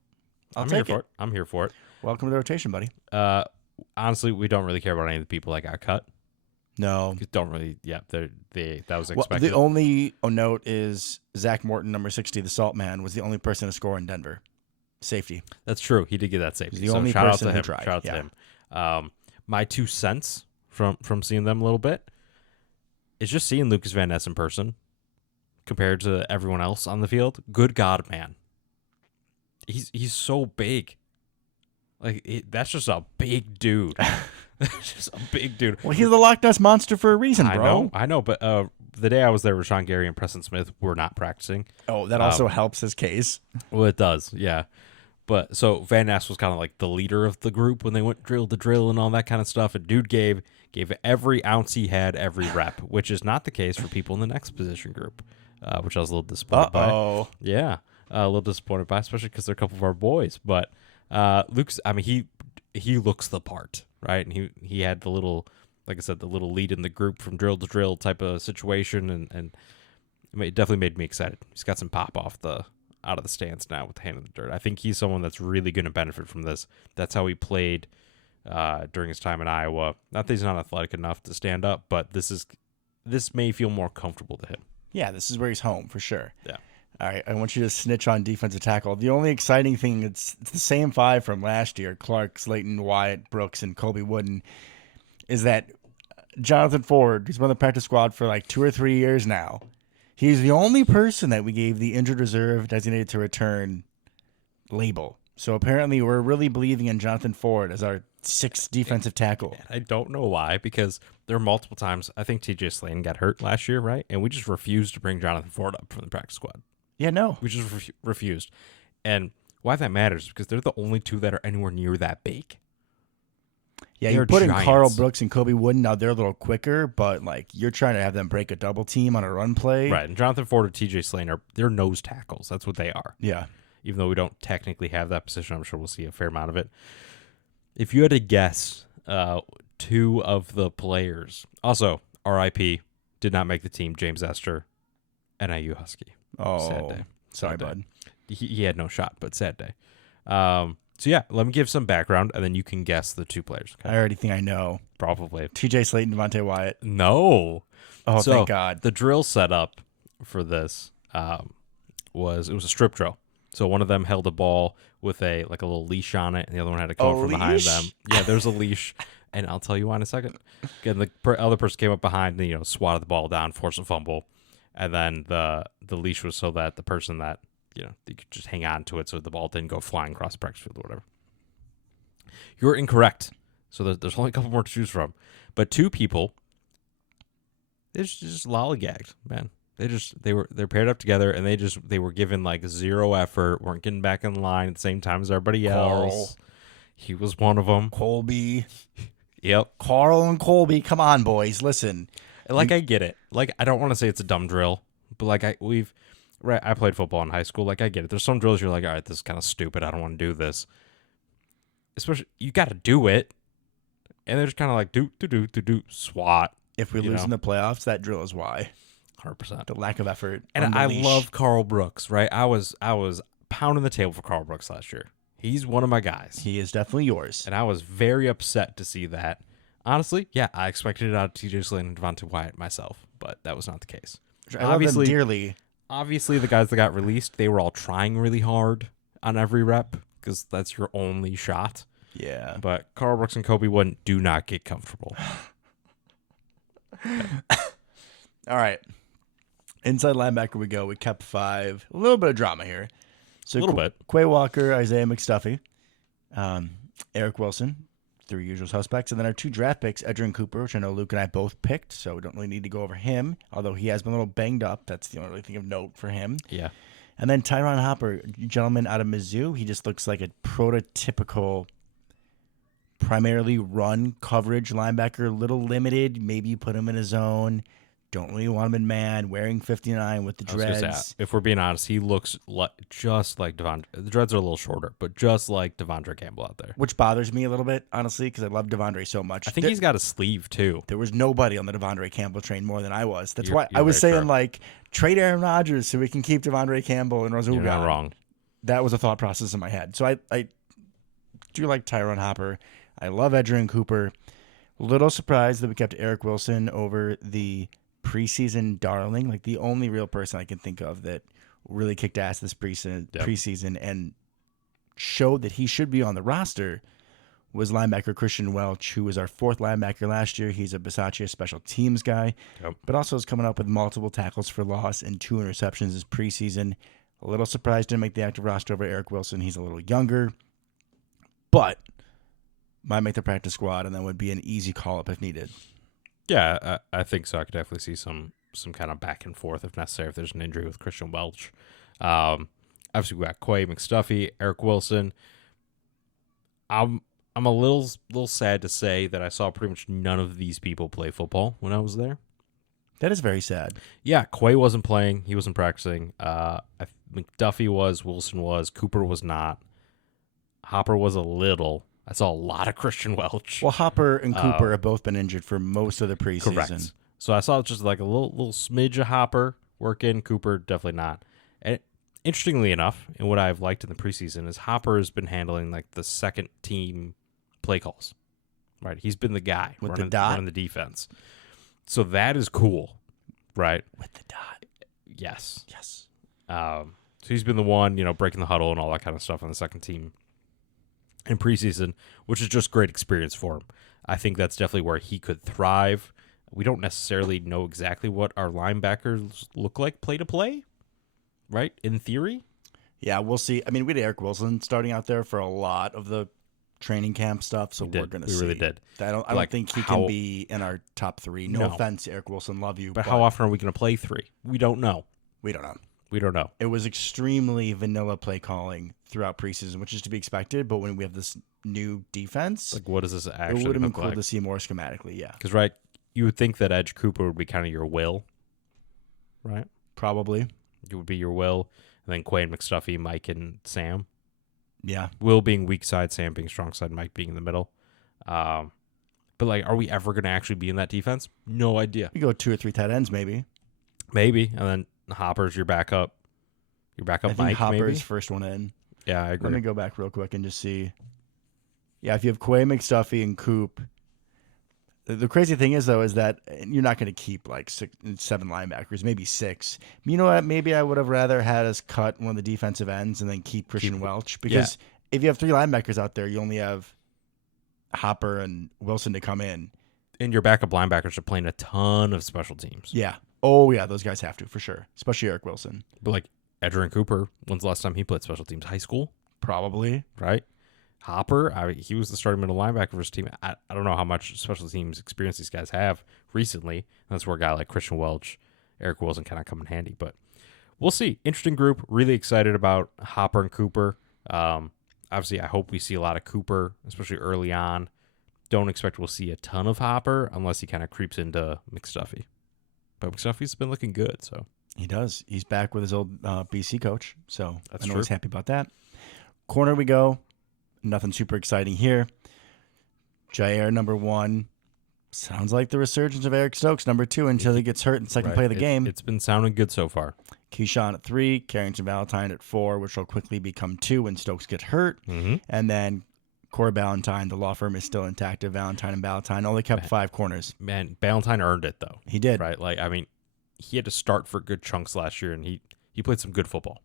I'm here for it. I'm here for it. Welcome to the rotation, buddy. Honestly, we don't really care about any of the people that got cut. No. Don't really. Yeah, that was expected. Well, the only note is Zach Morton, number 60, the Salt Man, was the only person to score in Denver. Safety. That's true. He did get that safety. He's the only person who tried. Shout out to him. My 2 cents from seeing them a little bit is just seeing Lucas Van Ness in person compared to everyone else on the field. Good God, man. He's so big. Like, that's just a big dude. Just a big dude. Well, he's the Loch Ness Monster for a reason, bro. I know, but the day I was there, Rashawn Gary and Preston Smith were not practicing. Oh, that also helps his case. Well, it does, yeah. But so Van Ness was kind of like the leader of the group when they went drill to drill and all that kind of stuff. And dude gave every ounce he had, every rep, which is not the case for people in the next position group, which I was a little disappointed by. Yeah, a little disappointed by, especially because they're a couple of our boys. But Luke's, I mean, he looks the part, right? And he had the little, like I said, the little lead in the group from drill to drill type of situation, and it definitely made me excited. He's got some pop out of the stands now with the hand in the dirt. I think he's someone that's really going to benefit from this. That's how he played during his time in Iowa. Not that he's not athletic enough to stand up, but this may feel more comfortable to him. Yeah, this is where he's home for sure. Yeah. All right, I want you to snitch on defensive tackle. The only exciting thing, it's the same 5 from last year, Clark, Slayton, Wyatt, Brooks, and Colby Wooden, is that Jonathan Ford, he's been on the practice squad for like 2 or 3 years now. He's the only person that we gave the injured reserve designated to return label. So apparently we're really believing in Jonathan Ford as our 6th defensive tackle. I don't know why, because there are multiple times. I think TJ Slayton got hurt last year, right? And we just refused to bring Jonathan Ford up from the practice squad. Yeah, no. We just refused. And why that matters is because they're the only 2 that are anywhere near that big. Yeah, They're you put giants. in Carl Brooks and Kobe Wooden. Now they're a little quicker, but like you're trying to have them break a double team on a run play. Right. And Jonathan Ford or TJ Slayton they're nose tackles. That's what they are. Yeah. Even though we don't technically have that position, I'm sure we'll see a fair amount of it. If you had to guess 2 of the players, also RIP, did not make the team, James Esther, NIU Husky. Oh, sad day. Sorry, bud. He had no shot, but sad day. So yeah, let me give some background, and then you can guess the 2 players. Okay? I already think I know. Probably. TJ Slayton, Devontae Wyatt. No. Oh, So, thank God. The drill setup for this was a strip drill. So one of them held a ball with a little leash on it, and the other one had to come up from behind them. Yeah, there's a leash, and I'll tell you why in a second. Again, the other person came up behind and swatted the ball down, forced a fumble, and then the leash was so that the person that you could just hang on to it so the ball didn't go flying across the practice field or whatever. You're incorrect. So there's only a couple more to choose from, but 2 people, they just lollygagged, man. They're paired up together, and they were given like 0 effort, weren't getting back in line at the same time as everybody else. Carl. He was one of them. Colby. Yep. Carl and Colby. Come on, boys. Listen. Like, I get it. Like, I don't want to say it's a dumb drill, but like I played football in high school. Like, I get it. There's some drills you're like, all right, this is kind of stupid. I don't want to do this. Especially, you got to do it. And they're just kind of like, do, SWAT. If we lose in the playoffs, that drill is why. 100%. The lack of effort. And I love Carl Brooks, right? I was pounding the table for Carl Brooks last year. He's one of my guys. He is definitely yours. And I was very upset to see that. Honestly, yeah, I expected it out of TJ Slade and Devontae Wyatt myself, but that was not the case. I love them dearly. Obviously, the guys that got released, they were all trying really hard on every rep because that's your only shot. Yeah. But Carl Brooks and Kobe Wooden do not get comfortable. All right. Inside linebacker we go. We kept 5. A little bit of drama here. So A little bit. Quay Walker, Isaiah McStuffy, Eric Wilson, 3 usual suspects. And then our 2 draft picks, Edgerrin Cooper, which I know Luke and I both picked, so we don't really need to go over him, although he has been a little banged up. That's the only thing of note for him. Yeah. And then Tyron Hopper, gentleman out of Mizzou. He just looks like a prototypical, primarily run coverage linebacker, little limited. Maybe you put him in a zone. Don't really want him in man, wearing 59 with the dreads. If we're being honest, he looks just like Devondre. The dreads are a little shorter, but just like Devondre Campbell out there. Which bothers me a little bit, honestly, because I love Devondre so much. I think he's got a sleeve, too. There was nobody on the Devondre Campbell train more than I was. That's why You're I was saying, true. trade Aaron Rodgers so we can keep Devondre Campbell and Razuga. You're not wrong. That was a thought process in my head. So I do like Tyron Hopper. I love Edgerrin Cooper. Little surprised that we kept Eric Wilson over the preseason darling, like the only real person I can think of that really kicked ass this preseason and showed that he should be on the roster was linebacker Christian Welch, who was our 4th linebacker last year. He's a Bisaccia special teams guy, but also is coming up with multiple tackles for loss and 2 interceptions this preseason. A little surprised didn't make the active roster over Eric Wilson. He's a little younger, but might make the practice squad and then would be an easy call-up if needed. Yeah, I think so. I could definitely see some kind of back and forth if necessary if there's an injury with Christian Welch. Obviously, we got Quay McStuffy, Eric Wilson. I'm a little sad to say that I saw pretty much none of these people play football when I was there. That is very sad. Yeah, Quay wasn't playing. He wasn't practicing. McDuffie was. Wilson was. Cooper was not. Hopper was a little. I saw a lot of Christian Welch. Well, Hopper and Cooper have both been injured for most of the preseason. Correct. So I saw just like a little smidge of Hopper working. Cooper definitely not. And interestingly enough, and what I've liked in the preseason is Hopper has been handling like the second team play calls. Right, he's been the guy with running the defense. So that is cool, right? With the dot. Yes. So he's been the one, breaking the huddle and all that kind of stuff on the second team in preseason, which is just great experience for him. I think that's definitely where he could thrive. We don't necessarily know exactly what our linebackers look like play to play, right? In theory. Yeah, we'll see. I mean, we had Eric Wilson starting out there for a lot of the training camp stuff, so we're going to see. We really did. I don't think he can be in our top 3. No offense, Eric Wilson, love you. But how often are we going to play 3? We don't know. We don't know. It was extremely vanilla play calling throughout preseason, which is to be expected. But when we have this new defense, like what does this actually it would have been look cool like? To see more schematically, yeah. Because, right, you would think that Edge Cooper would be kind of your will, right? Probably. It would be your will, and then Quay and McStuffy, Mike and Sam. Yeah. Will being weak side, Sam being strong side, Mike being in the middle. But, like, are we ever going to actually be in that defense? No idea. We go 2 or 3 tight ends, maybe. Maybe, and then Hopper's your backup. Your backup I think Mike, Hopper's maybe? first one in. Yeah, I agree. Let me go back real quick and just see. Yeah, if you have Quay, McStuffy, and Coop. The crazy thing is, though, is that you're not going to keep like 7 linebackers, maybe 6. You know what? Maybe I would have rather had us cut one of the defensive ends and then keep Christian Welch. Because if you have 3 linebackers out there, you only have Hopper and Wilson to come in. And your backup linebackers are playing a ton of special teams. Yeah. Oh, yeah, those guys have to, for sure. Especially Eric Wilson. But, like, Edgerrin Cooper, when's the last time he played special teams? High school? Probably. Right? Hopper, he was the starting middle linebacker for his team. I don't know how much special teams experience these guys have recently. That's where a guy like Christian Welch, Eric Wilson kind of come in handy. But we'll see. Interesting group. Really excited about Hopper and Cooper. Obviously, I hope we see a lot of Cooper, especially early on. Don't expect we'll see a ton of Hopper unless he kind of creeps into McStuffy. But McStuffy's been looking good, so. He does. He's back with his old BC coach, so That's I know true. he's happy about that. Corner we go. Nothing super exciting here. Jair, number 1. Sounds like the resurgence of Eric Stokes, number 2, until he gets hurt in the second Right. play of the game. It's been sounding good so far. Keyshawn at 3, Carrington Valentine at 4, which will quickly become 2 when Stokes gets hurt. Mm-hmm. And then Corey Ballantyne, the law firm is still intact of Valentine and Ballantyne. Only kept 5 corners. Man, Ballantyne earned it, though. He did. Right? Like, I mean, he had to start for good chunks last year, and he played some good football.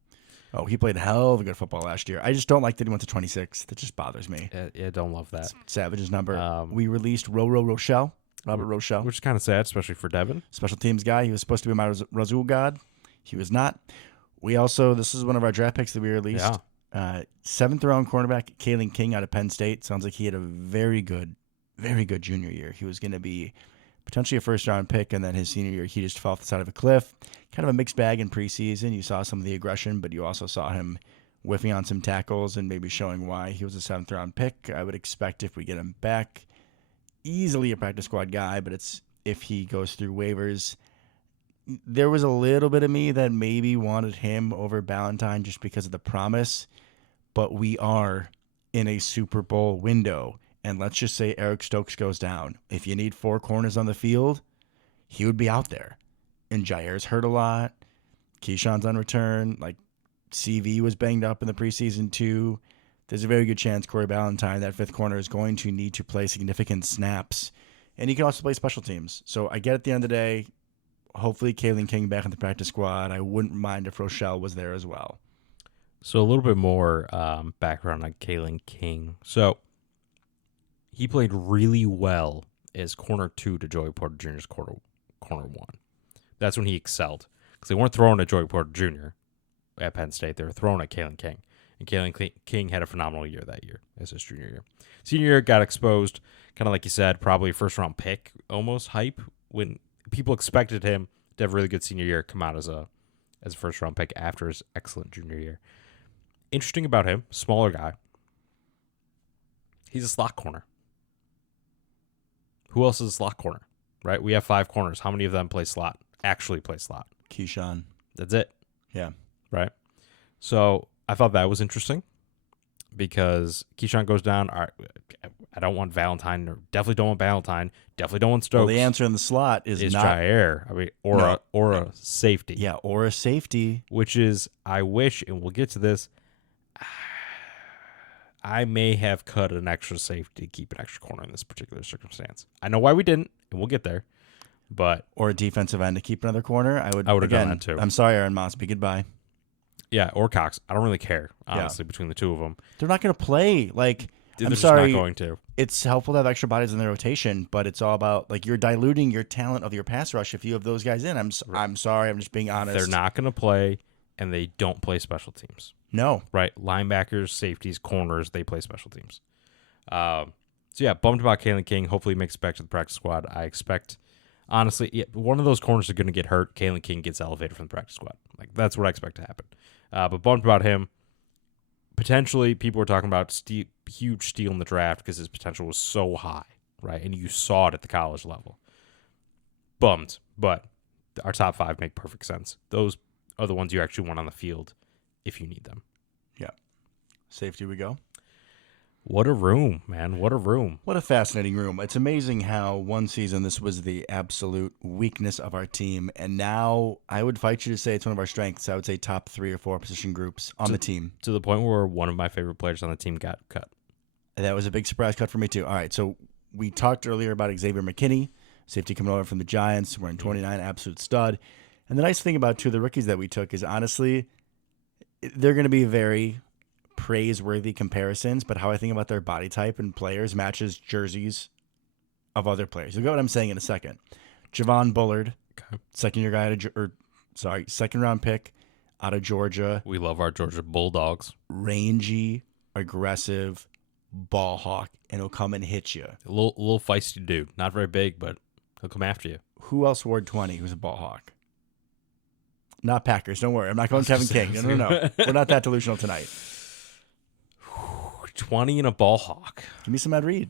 Oh, he played a hell of a good football last year. I just don't like that he went to 26. That just bothers me. Yeah, don't love that. It's Savage's number. We released Rochelle, Robert Rochelle. Which is kind of sad, especially for Devin. Special teams guy. He was supposed to be my Razul god. He was not. We also, this is one of our draft picks that we released. Yeah. 7th round cornerback, Kalen King out of Penn State. Sounds like he had a very good junior year. He was going to be potentially a first-round pick, and then his senior year, he just fell off the side of a cliff. Kind of a mixed bag in preseason. You saw some of the aggression, but you also saw him whiffing on some tackles and maybe showing why he was a 7th-round pick. I would expect if we get him back, easily a practice squad guy, but it's if he goes through waivers. There was a little bit of me that maybe wanted him over Ballantyne just because of the promise, but we are in a Super Bowl window. And let's just say Eric Stokes goes down. If you need 4 corners on the field, he would be out there. And Jair's hurt a lot. Keyshawn's on return. Like, CV was banged up in the preseason too. There's a very good chance Corey Ballantyne, that 5th corner, is going to need to play significant snaps. And he can also play special teams. So I get at the end of the day, hopefully Kalen King back in the practice squad. I wouldn't mind if Rochelle was there as well. So a little bit more background on Kalen King. So he played really well as corner 2 to Joey Porter Jr.'s corner 1. That's when he excelled. Because they weren't throwing at Joey Porter Jr. at Penn State. They were throwing at Kalen King. And Kalen King had a phenomenal year that year as his junior year. Senior year got exposed, kind of like you said, probably a first-round pick almost hype when people expected him to have a really good senior year, come out as a first-round pick after his excellent junior year. Interesting about him, smaller guy. He's a slot corner. Who else is a slot corner, right? We have 5 corners. How many of them actually play slot? Keyshawn. That's it. Yeah. Right? So I thought that was interesting because Keyshawn goes down. All right, I don't want Valentine, or definitely don't want Valentine, definitely don't want Stokes. Well, the answer in the slot is not Jair. I mean, or a safety. Yeah, or a safety. Which is, I wish, and we'll get to this, I may have cut an extra safety to keep an extra corner in this particular circumstance. I know why we didn't, and we'll get there. But or a defensive end to keep another corner. I would have done that too. I'm sorry, Aaron Mosby. Goodbye. Yeah, or Cox. I don't really care, honestly, between the two of them. They're not going to play. Like, They're I'm just sorry. not going to. It's helpful to have extra bodies in the rotation, but it's all about, like, you're diluting your talent of your pass rush if you have those guys in. I'm sorry. I'm just being honest. They're not going to play, and they don't play special teams. No. Right? Linebackers, safeties, corners, they play special teams. So, yeah, bummed about Kalen King. Hopefully he makes it back to the practice squad. I expect, honestly, one of those corners are going to get hurt. Kalen King gets elevated from the practice squad. Like, that's what I expect to happen. But bummed about him. Potentially, people were talking about huge steal in the draft because his potential was so high, right? And you saw it at the college level. Bummed, but our top 5 make perfect sense. Those are the ones you actually want on the field if you need them. Yeah. Safety we go. What a room, man. What a room. What a fascinating room. It's amazing how one season this was the absolute weakness of our team, and now I would fight you to say it's one of our strengths. I would say top 3 or 4 position groups on the team. To the point where one of my favorite players on the team got cut. That was a big surprise cut for me, too. All right, so we talked earlier about Xavier McKinney, safety coming over from the Giants. We're in 29, absolute stud. And the nice thing about 2 of the rookies that we took is, honestly, they're going to be very praiseworthy comparisons, but how I think about their body type and players matches jerseys of other players. You'll get what I'm saying in a second. Javon Bullard, okay. second round pick out of Georgia. We love our Georgia Bulldogs. Rangy, aggressive, ball hawk, and he'll come and hit you. A little feisty dude. Not very big, but he'll come after you. Who else wore 20 who's a ball hawk? Not Packers. Don't worry. I'm not going Kevin King. No. We're not that delusional tonight. 20 and a ball hawk. Give me some Ed Reed.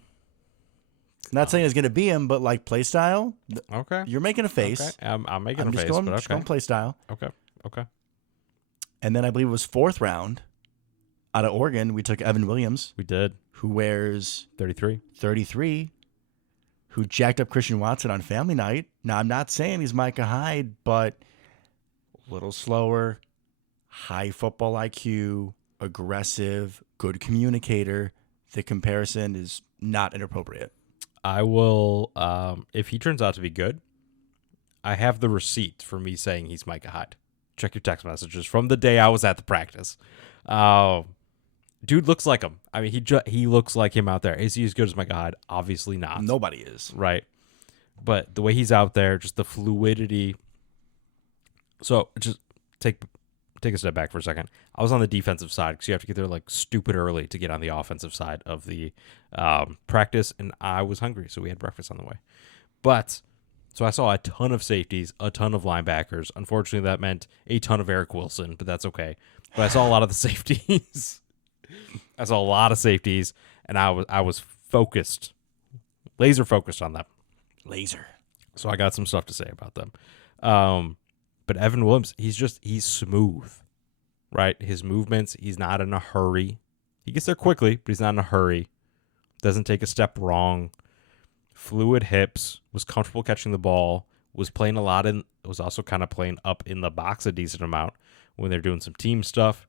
Not saying it's going to be him, but like play style. Okay. You're making a face. Okay. I'm making a just face, going, but just okay. going play style. Okay. And then I believe it was 4th round out of Oregon. We took Evan Williams. We did. Who wears 33. who jacked up Christian Watson on family night. Now, I'm not saying he's Micah Hyde, but a little slower, high football IQ, aggressive, good communicator. The comparison is not inappropriate. I will, if he turns out to be good, I have the receipt for me saying he's Micah Hyde. Check your text messages from the day I was at the practice. Dude looks like him. I mean, he looks like him out there. Is he as good as Micah Hyde? Obviously not. Nobody is. Right. But the way he's out there, just the fluidity. So just take a step back for a second. I was on the defensive side because you have to get there like stupid early to get on the offensive side of the practice, and I was hungry, so we had breakfast on the way. But so I saw a ton of safeties, a ton of linebackers. Unfortunately, that meant a ton of Eric Wilson, but that's okay. But I saw a lot of the safeties. I saw a lot of safeties, and I was focused, laser focused on them. Laser. So I got some stuff to say about them. But Evan Williams, he's smooth, right? His movements, he's not in a hurry. He gets there quickly, but he's not in a hurry. Doesn't take a step wrong. Fluid hips, was comfortable catching the ball, was also kind of playing up in the box a decent amount when they're doing some team stuff.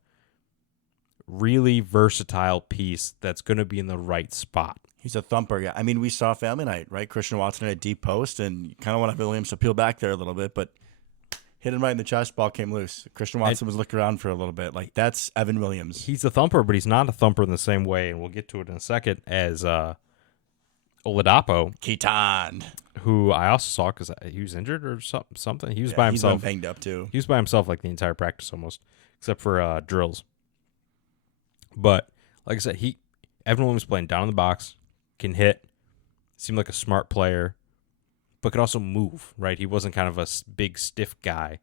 Really versatile piece that's going to be in the right spot. He's a thumper, yeah. I mean, we saw family night, right? Christian Watson had a deep post, and you kind of want Williams to peel back there a little bit, but hit him right in the chest, ball came loose. Christian Watson was looking around for a little bit. Like, that's Evan Williams. He's a thumper, but he's not a thumper in the same way, and we'll get to it in a second, as Oladapo. Keaton. Who I also saw because he was injured or something. He was by himself. He's been banged up, too. He was by himself like the entire practice almost, except for drills. But, like I said, Evan Williams playing down in the box, can hit, seemed like a smart player, but could also move, right? He wasn't kind of a big, stiff guy.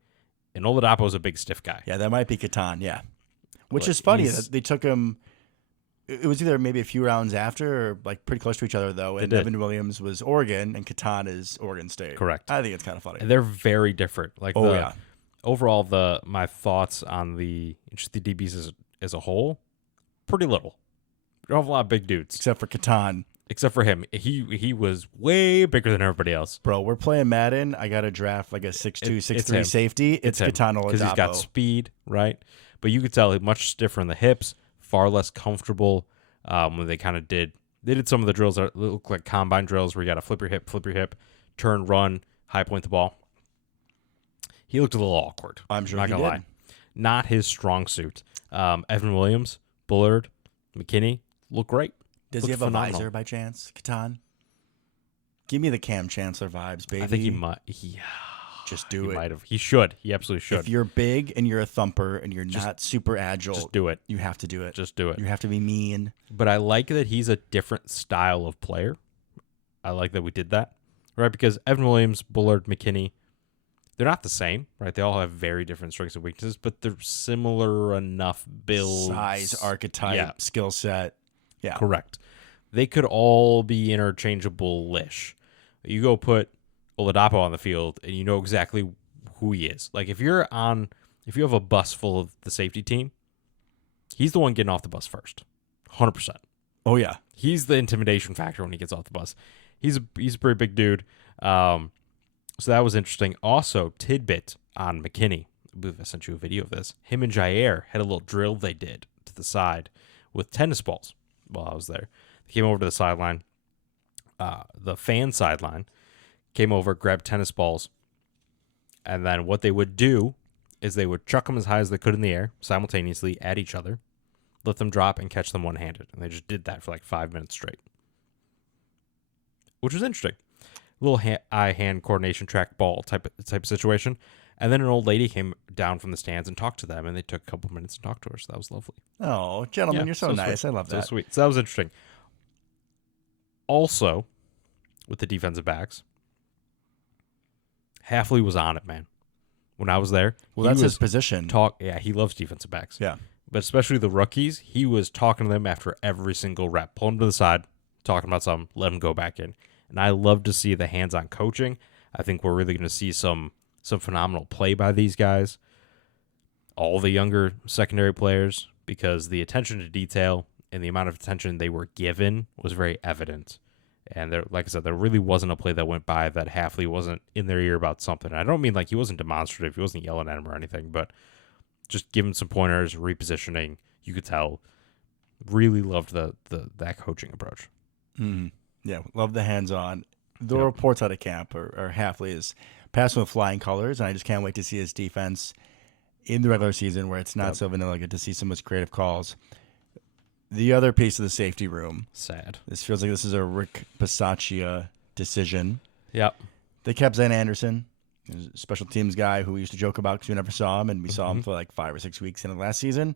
And Oladapo is a big, stiff guy. Yeah, that might be Keaton, yeah. Which is funny that they took him. It was either maybe a few rounds after or like pretty close to each other, though. And Evan Williams was Oregon and Keaton is Oregon State. Correct. I think it's kind of funny. And they're very different. Like, overall, my thoughts on the DBs as a whole, pretty little. We don't have a lot of big dudes. Except for Keaton. Except for him. He was way bigger than everybody else. Bro, we're playing Madden. I got to draft like a 6'2", 6'3" safety. It's Keaton Oladapo. Because he's got speed, right? But you could tell he's much stiffer in the hips, far less comfortable when they kind of did. They did some of the drills that look like combine drills where you got to flip your hip, turn, run, high point the ball. He looked a little awkward. I'm sure not he gonna did. lie. Not his strong suit. Evan Williams, Bullard, McKinney look great. Does he have a visor by chance, Keaton? Give me the Cam Chancellor vibes, baby. I think he might. Just do it. Might have. He should. He absolutely should. If you're big and you're a thumper and you're not super agile, just do it. You have to do it. Just do it. You have to be mean. But I like that he's a different style of player. I like that we did that, right? Because Evan Williams, Bullard, McKinney, they're not the same, right? They all have very different strengths and weaknesses, but they're similar enough build, size, archetype, skill set. Yeah, correct. They could all be interchangeable-ish. You go put Oladapo on the field, and you know exactly who he is. Like if you have a bus full of the safety team, he's the one getting off the bus first, 100%. Oh yeah, he's the intimidation factor when he gets off the bus. He's a pretty big dude. So that was interesting. Also, tidbit on McKinney. I believe I sent you a video of this. Him and Jair had a little drill they did to the side with tennis balls while I was there. They came over to the sideline, the fan sideline, came over, grabbed tennis balls, and then what they would do is they would chuck them as high as they could in the air simultaneously at each other, let them drop, and catch them one-handed. And they just did that for like 5 minutes straight, which was interesting. A little eye-hand coordination track ball type of situation. And then an old lady came down from the stands and talked to them, and they took a couple minutes and talked to her, so that was lovely. Oh, gentlemen, you're so nice. Sweet. I love that. So sweet. So that was interesting. Also, with the defensive backs, Halfley was on it, man. When I was there, well, that's his position. He loves defensive backs. Yeah, but especially the rookies, he was talking to them after every single rep, pulling them to the side, talking about something, let them go back in. And I love to see the hands-on coaching. I think we're really going to see some phenomenal play by these guys, all the younger secondary players, because the attention to detail and the amount of attention they were given was very evident. And there, like I said, there really wasn't a play that went by that Halfley wasn't in their ear about something. I don't mean like he wasn't demonstrative, he wasn't yelling at him or anything, but just giving some pointers, repositioning. You could tell, really loved that coaching approach. Mm. Yeah, love the hands-on. The reports out of camp are Halfley is passing with flying colors, and I just can't wait to see his defense in the regular season where it's not so vanilla. Get to see some of his creative calls. The other piece of the safety room. Sad. This feels like this is a Rick Bisaccia decision. Yep. They kept Zane Anderson, a special teams guy who we used to joke about because we never saw him, and we saw him for like 5 or 6 weeks in the last season.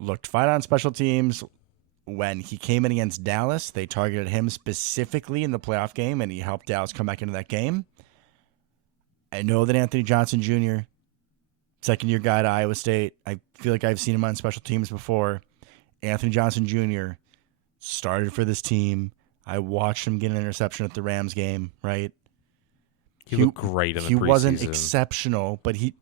Looked fine on special teams. When he came in against Dallas, they targeted him specifically in the playoff game, and he helped Dallas come back into that game. I know that Anthony Johnson Jr., second-year guy to Iowa State, I feel like I've seen him on special teams before. Anthony Johnson Jr. started for this team. I watched him get an interception at the Rams game, right? He looked great in the preseason. He wasn't exceptional, but he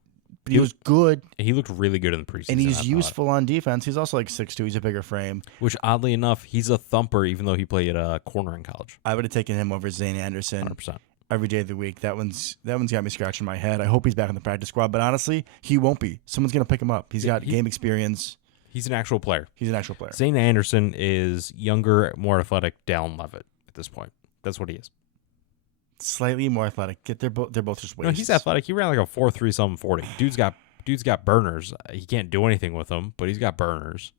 was good. He looked really good in the preseason. And he's useful on defense. He's also like 6'2". He's a bigger frame. Which, oddly enough, he's a thumper even though he played corner in college. I would have taken him over Zane Anderson 100%. Every day of the week. That one's got me scratching my head. I hope he's back in the practice squad, but honestly, he won't be. Someone's going to pick him up. He's got game experience. He's an actual player. Zane Anderson is younger, more athletic Dallin Levitt at this point. That's what he is. Slightly more athletic. They're both just wastes. No, he's athletic. He ran like a 4.3 something 40. Dude's got burners. He can't do anything with them, but he's got burners.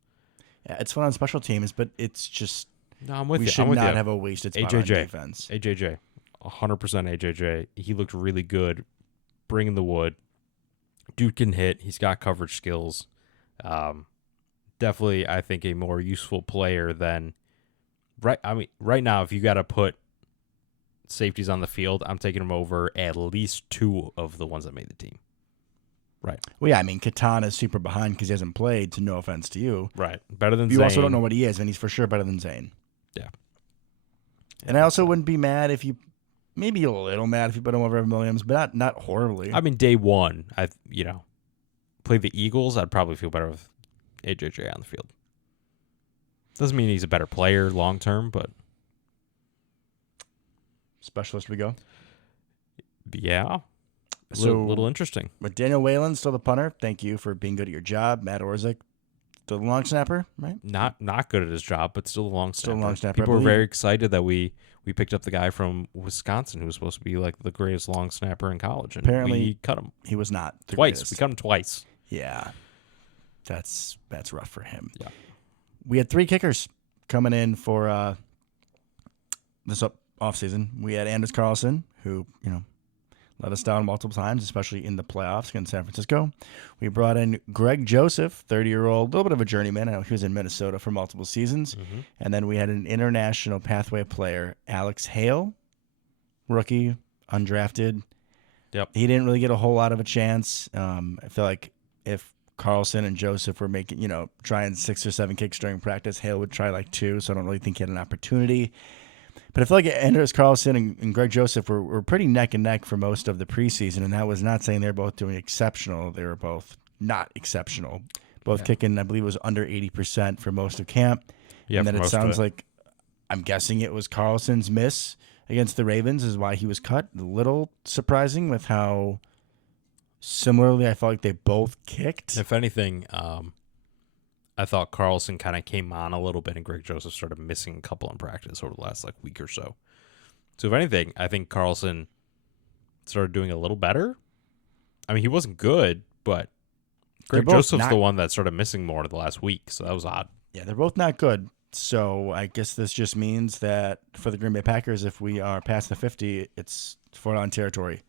Yeah, it's fun on special teams, but it's just I'm with you. We should not have a wasted spot on defense. AJJ. 100% AJJ. He looked really good bringing the wood. Dude can hit. He's got coverage skills. Definitely, I think, a more useful player than right now, if you got to put safeties on the field, I'm taking him over at least 2 of the ones that made the team. Right. Well, yeah, I mean, Katana's super behind because he hasn't played, to no offense to you. Right. Better than Zane. You also don't know what he is, and he's for sure better than Zane. Yeah. And I also wouldn't be mad if you, maybe a little mad if you put him over Evan Williams, but not horribly. I mean, day one, play the Eagles, I'd probably feel better with AJJ on the field. Doesn't mean he's a better player long term, but specialist we go. Yeah. So little interesting. With Daniel Whalen still the punter, thank you for being good at your job. Matt Orzik, still the long snapper, right? Not good at his job, but still a long snapper. Still a long snapper. People were very excited that we picked up the guy from Wisconsin who was supposed to be like the greatest long snapper in college, and apparently we cut him. He was not twice. Greatest. We cut him twice. Yeah, that's rough for him. Yeah. We had 3 kickers coming in for this offseason. We had Anders Carlson, who let us down multiple times, especially in the playoffs against San Francisco. We brought in Greg Joseph, 30-year-old, a little bit of a journeyman. I know he was in Minnesota for multiple seasons. Mm-hmm. And then we had an international pathway player, Alex Hale, rookie, undrafted. Yep. He didn't really get a whole lot of a chance. I feel like if Carlson and Joseph were trying 6 or 7 kicks during practice, Hale would try like 2, so I don't really think he had an opportunity. But I feel like Anders Carlson and Greg Joseph were pretty neck and neck for most of the preseason, and that was not saying they're both doing exceptional. They were both not exceptional. Both kicking, I believe, was under 80% for most of camp. Yeah, and then it sounds like, I'm guessing it was Carlson's miss against the Ravens is why he was cut. A little surprising with how similarly I felt like they both kicked. If anything, I thought Carlson kind of came on a little bit, and Greg Joseph started missing a couple in practice over the last week or so. So if anything, I think Carlson started doing a little better. I mean, he wasn't good, but Greg Joseph's the one that started missing more the last week, so that was odd. Yeah, they're both not good. So I guess this just means that for the Green Bay Packers, if we are past the 50, it's 4-down territory.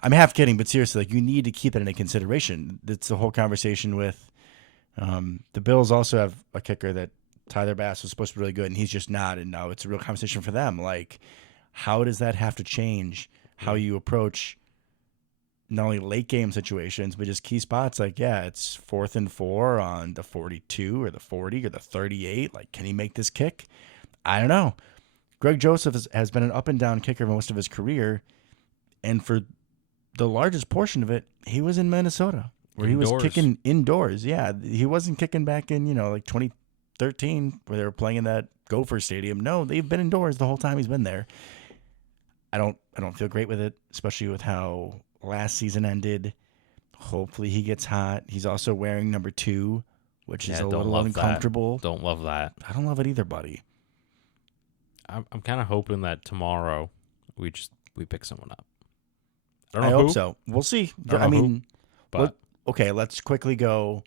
I'm half kidding, but seriously, you need to keep that into consideration. It's the whole conversation with the Bills also have a kicker that Tyler Bass was supposed to be really good, and he's just not, and now it's a real conversation for them. How does that have to change how you approach not only late game situations, but just key spots? It's 4th and 4 on the 42 or the 40 or the 38. Can he make this kick? I don't know. Greg Joseph has been an up and down kicker most of his career, and for the largest portion of it, he was in Minnesota. Where indoors. He was kicking indoors. Yeah, he wasn't kicking back in, 2013 where they were playing in that Gopher Stadium. No, they've been indoors the whole time he's been there. I don't feel great with it, especially with how last season ended. Hopefully he gets hot. He's also wearing number 2, which is a little uncomfortable. Don't love that. I don't love it either, buddy. I'm kind of hoping that tomorrow we pick someone up. I hope so. We'll see. I mean, but okay, let's quickly go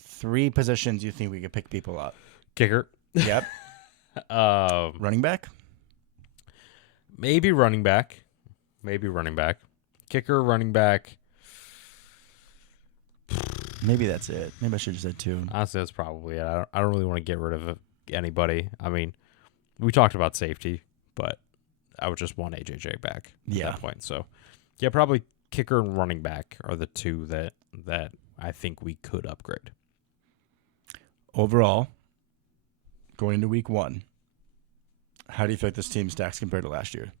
3 positions you think we could pick people up. Kicker. Yep. Running back? Maybe running back. Kicker, running back. Maybe that's it. Maybe I should have said 2. Honestly, that's probably it. I don't really want to get rid of anybody. I mean, we talked about safety, but I would just want AJJ back at that point. So, yeah, probably kicker and running back are the 2 that I think we could upgrade. Overall, going into week 1, how do you feel like this team stacks compared to last year?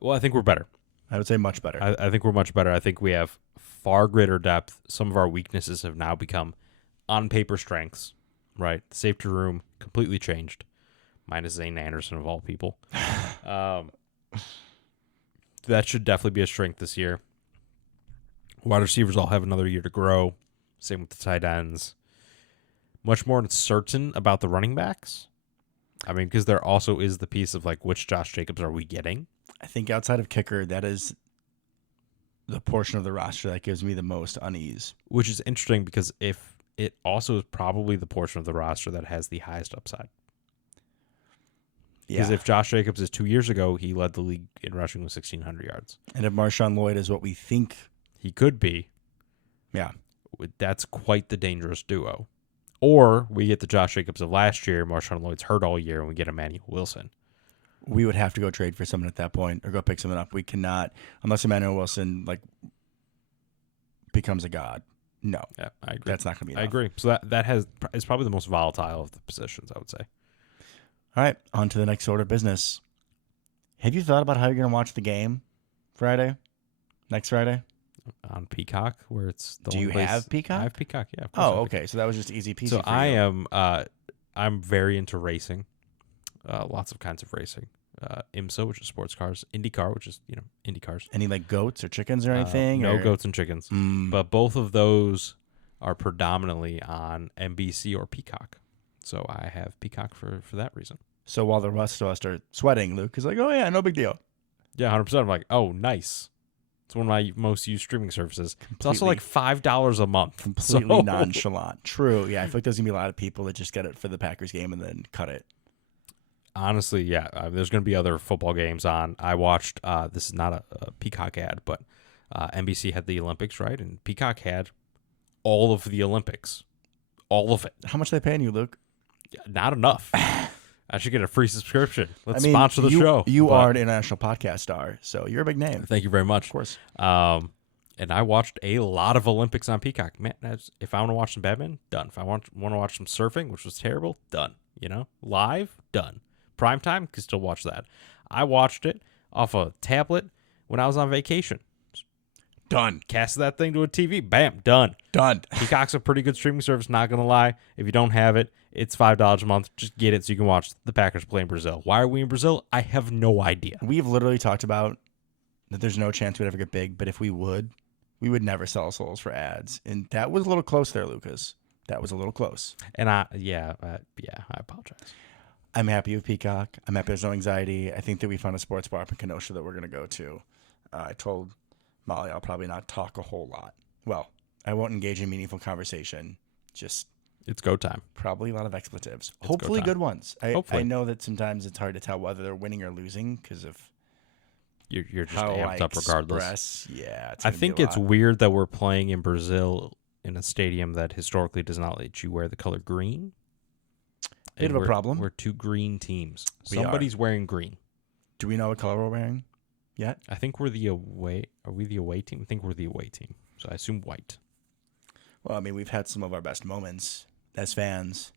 Well, I think we're better. I would say much better. I think we're much better. I think we have far greater depth. Some of our weaknesses have now become on-paper strengths, right? The safety room completely changed, minus Zane Anderson of all people. That should definitely be a strength this year. Wide receivers all have another year to grow. Same with the tight ends. Much more uncertain about the running backs. I mean, because there also is the piece of like, which Josh Jacobs are we getting? I think outside of kicker, that is the portion of the roster that gives me the most unease. Which is interesting because if it also is probably the portion of the roster that has the highest upside. Because if Josh Jacobs is 2 years ago, he led the league in rushing with 1,600 yards. And if Marshawn Lloyd is what we think he could be, yeah, that's quite the dangerous duo. Or we get the Josh Jacobs of last year, Marshawn Lloyd's hurt all year, and we get Emmanuel Wilson. We would have to go trade for someone at that point or go pick someone up. We cannot, unless Emmanuel Wilson becomes a god. No. Yeah, I agree. That's not going to be enough. I agree. So that is probably the most volatile of the positions, I would say. All right, on to the next order of business. Have you thought about how you're going to watch the game next Friday? On Peacock, where it's the Do you have Peacock? I have Peacock, yeah. Of course I have okay. So that was just easy peasy So for I you. am, I'm very into racing, lots of kinds of racing. IMSA, which is sports cars, IndyCar, which is, Indy cars. Any goats or chickens or anything? No goats and chickens. But both of those are predominantly on NBC or Peacock. So I have Peacock for that reason. So while the rest of us are sweating, Luke is like, oh, yeah, no big deal. Yeah, 100%. I'm like, oh, nice. It's one of my most used streaming services. It's also like $5 a month. Completely nonchalant. True. Yeah, I feel like there's going to be a lot of people that just get it for the Packers game and then cut it. Honestly, yeah. There's going to be other football games on. I watched, this is not a Peacock ad, but NBC had the Olympics, right? And Peacock had all of the Olympics. All of it. How much are they paying you, Luke? Not enough. I should get a free subscription. Let's sponsor the show. You are an international podcast star, so you're a big name. Thank you very much. Of course. And I watched a lot of Olympics on Peacock. Man, if I want to watch some badminton, done. If I want to watch some surfing, which was terrible, done. Live, done. Primetime, can still watch that. I watched it off a tablet when I was on vacation. Done. Cast that thing to a TV. Bam, done. Done. Peacock's a pretty good streaming service, not going to lie. If you don't have it, it's $5 a month. Just get it so you can watch the Packers play in Brazil. Why are we in Brazil? I have no idea. We've literally talked about that there's no chance we'd ever get big, but if we would never sell souls for ads. And that was a little close there, Lucas. That was a little close. And I apologize. I'm happy with Peacock. I'm happy there's no anxiety. I think that we found a sports bar up in Kenosha that we're going to go to. I told Molly I'll probably not talk a whole lot. Well, I won't engage in meaningful conversation. Just it's go time. Probably a lot of expletives. Hopefully good ones. I know that sometimes it's hard to tell whether they're winning or losing because of you're just how amped up regardless. Yeah, I think it's weird that we're playing in Brazil in a stadium that historically does not let you wear the color green. Bit of a problem. We're 2 green teams. Somebody's wearing green. Do we know what color we're wearing yet? I think we're the away. Are we the away team? I think we're the away team. So I assume white. Well, I mean, we've had some of our best moments as fans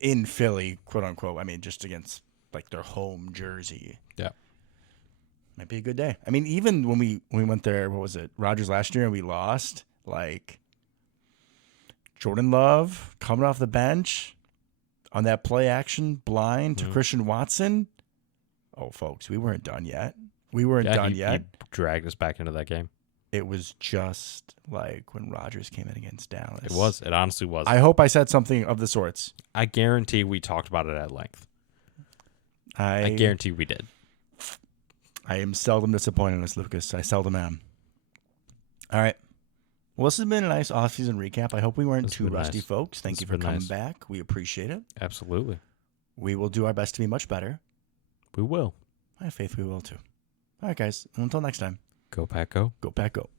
in Philly, quote unquote. I mean, just against their home jersey. Yeah. Might be a good day. I mean, even when we went there, what was it, Rogers last year, and we lost, Jordan Love coming off the bench on that play action blind to Christian Watson. Oh, folks, we weren't done yet. We weren't done yet. He dragged us back into that game. It was just like when Rodgers came in against Dallas. It was. It honestly was. I hope I said something of the sorts. I guarantee we talked about it at length. I guarantee we did. I am seldom disappointed in us, Lucas. I seldom am. All right. Well, this has been a nice off-season recap. I hope we weren't too rusty, folks. Thank you for coming back. We appreciate it. Absolutely. We will do our best to be much better. We will. I have faith we will, too. All right, guys. Until next time. Go Pack Go. Go Pack Go.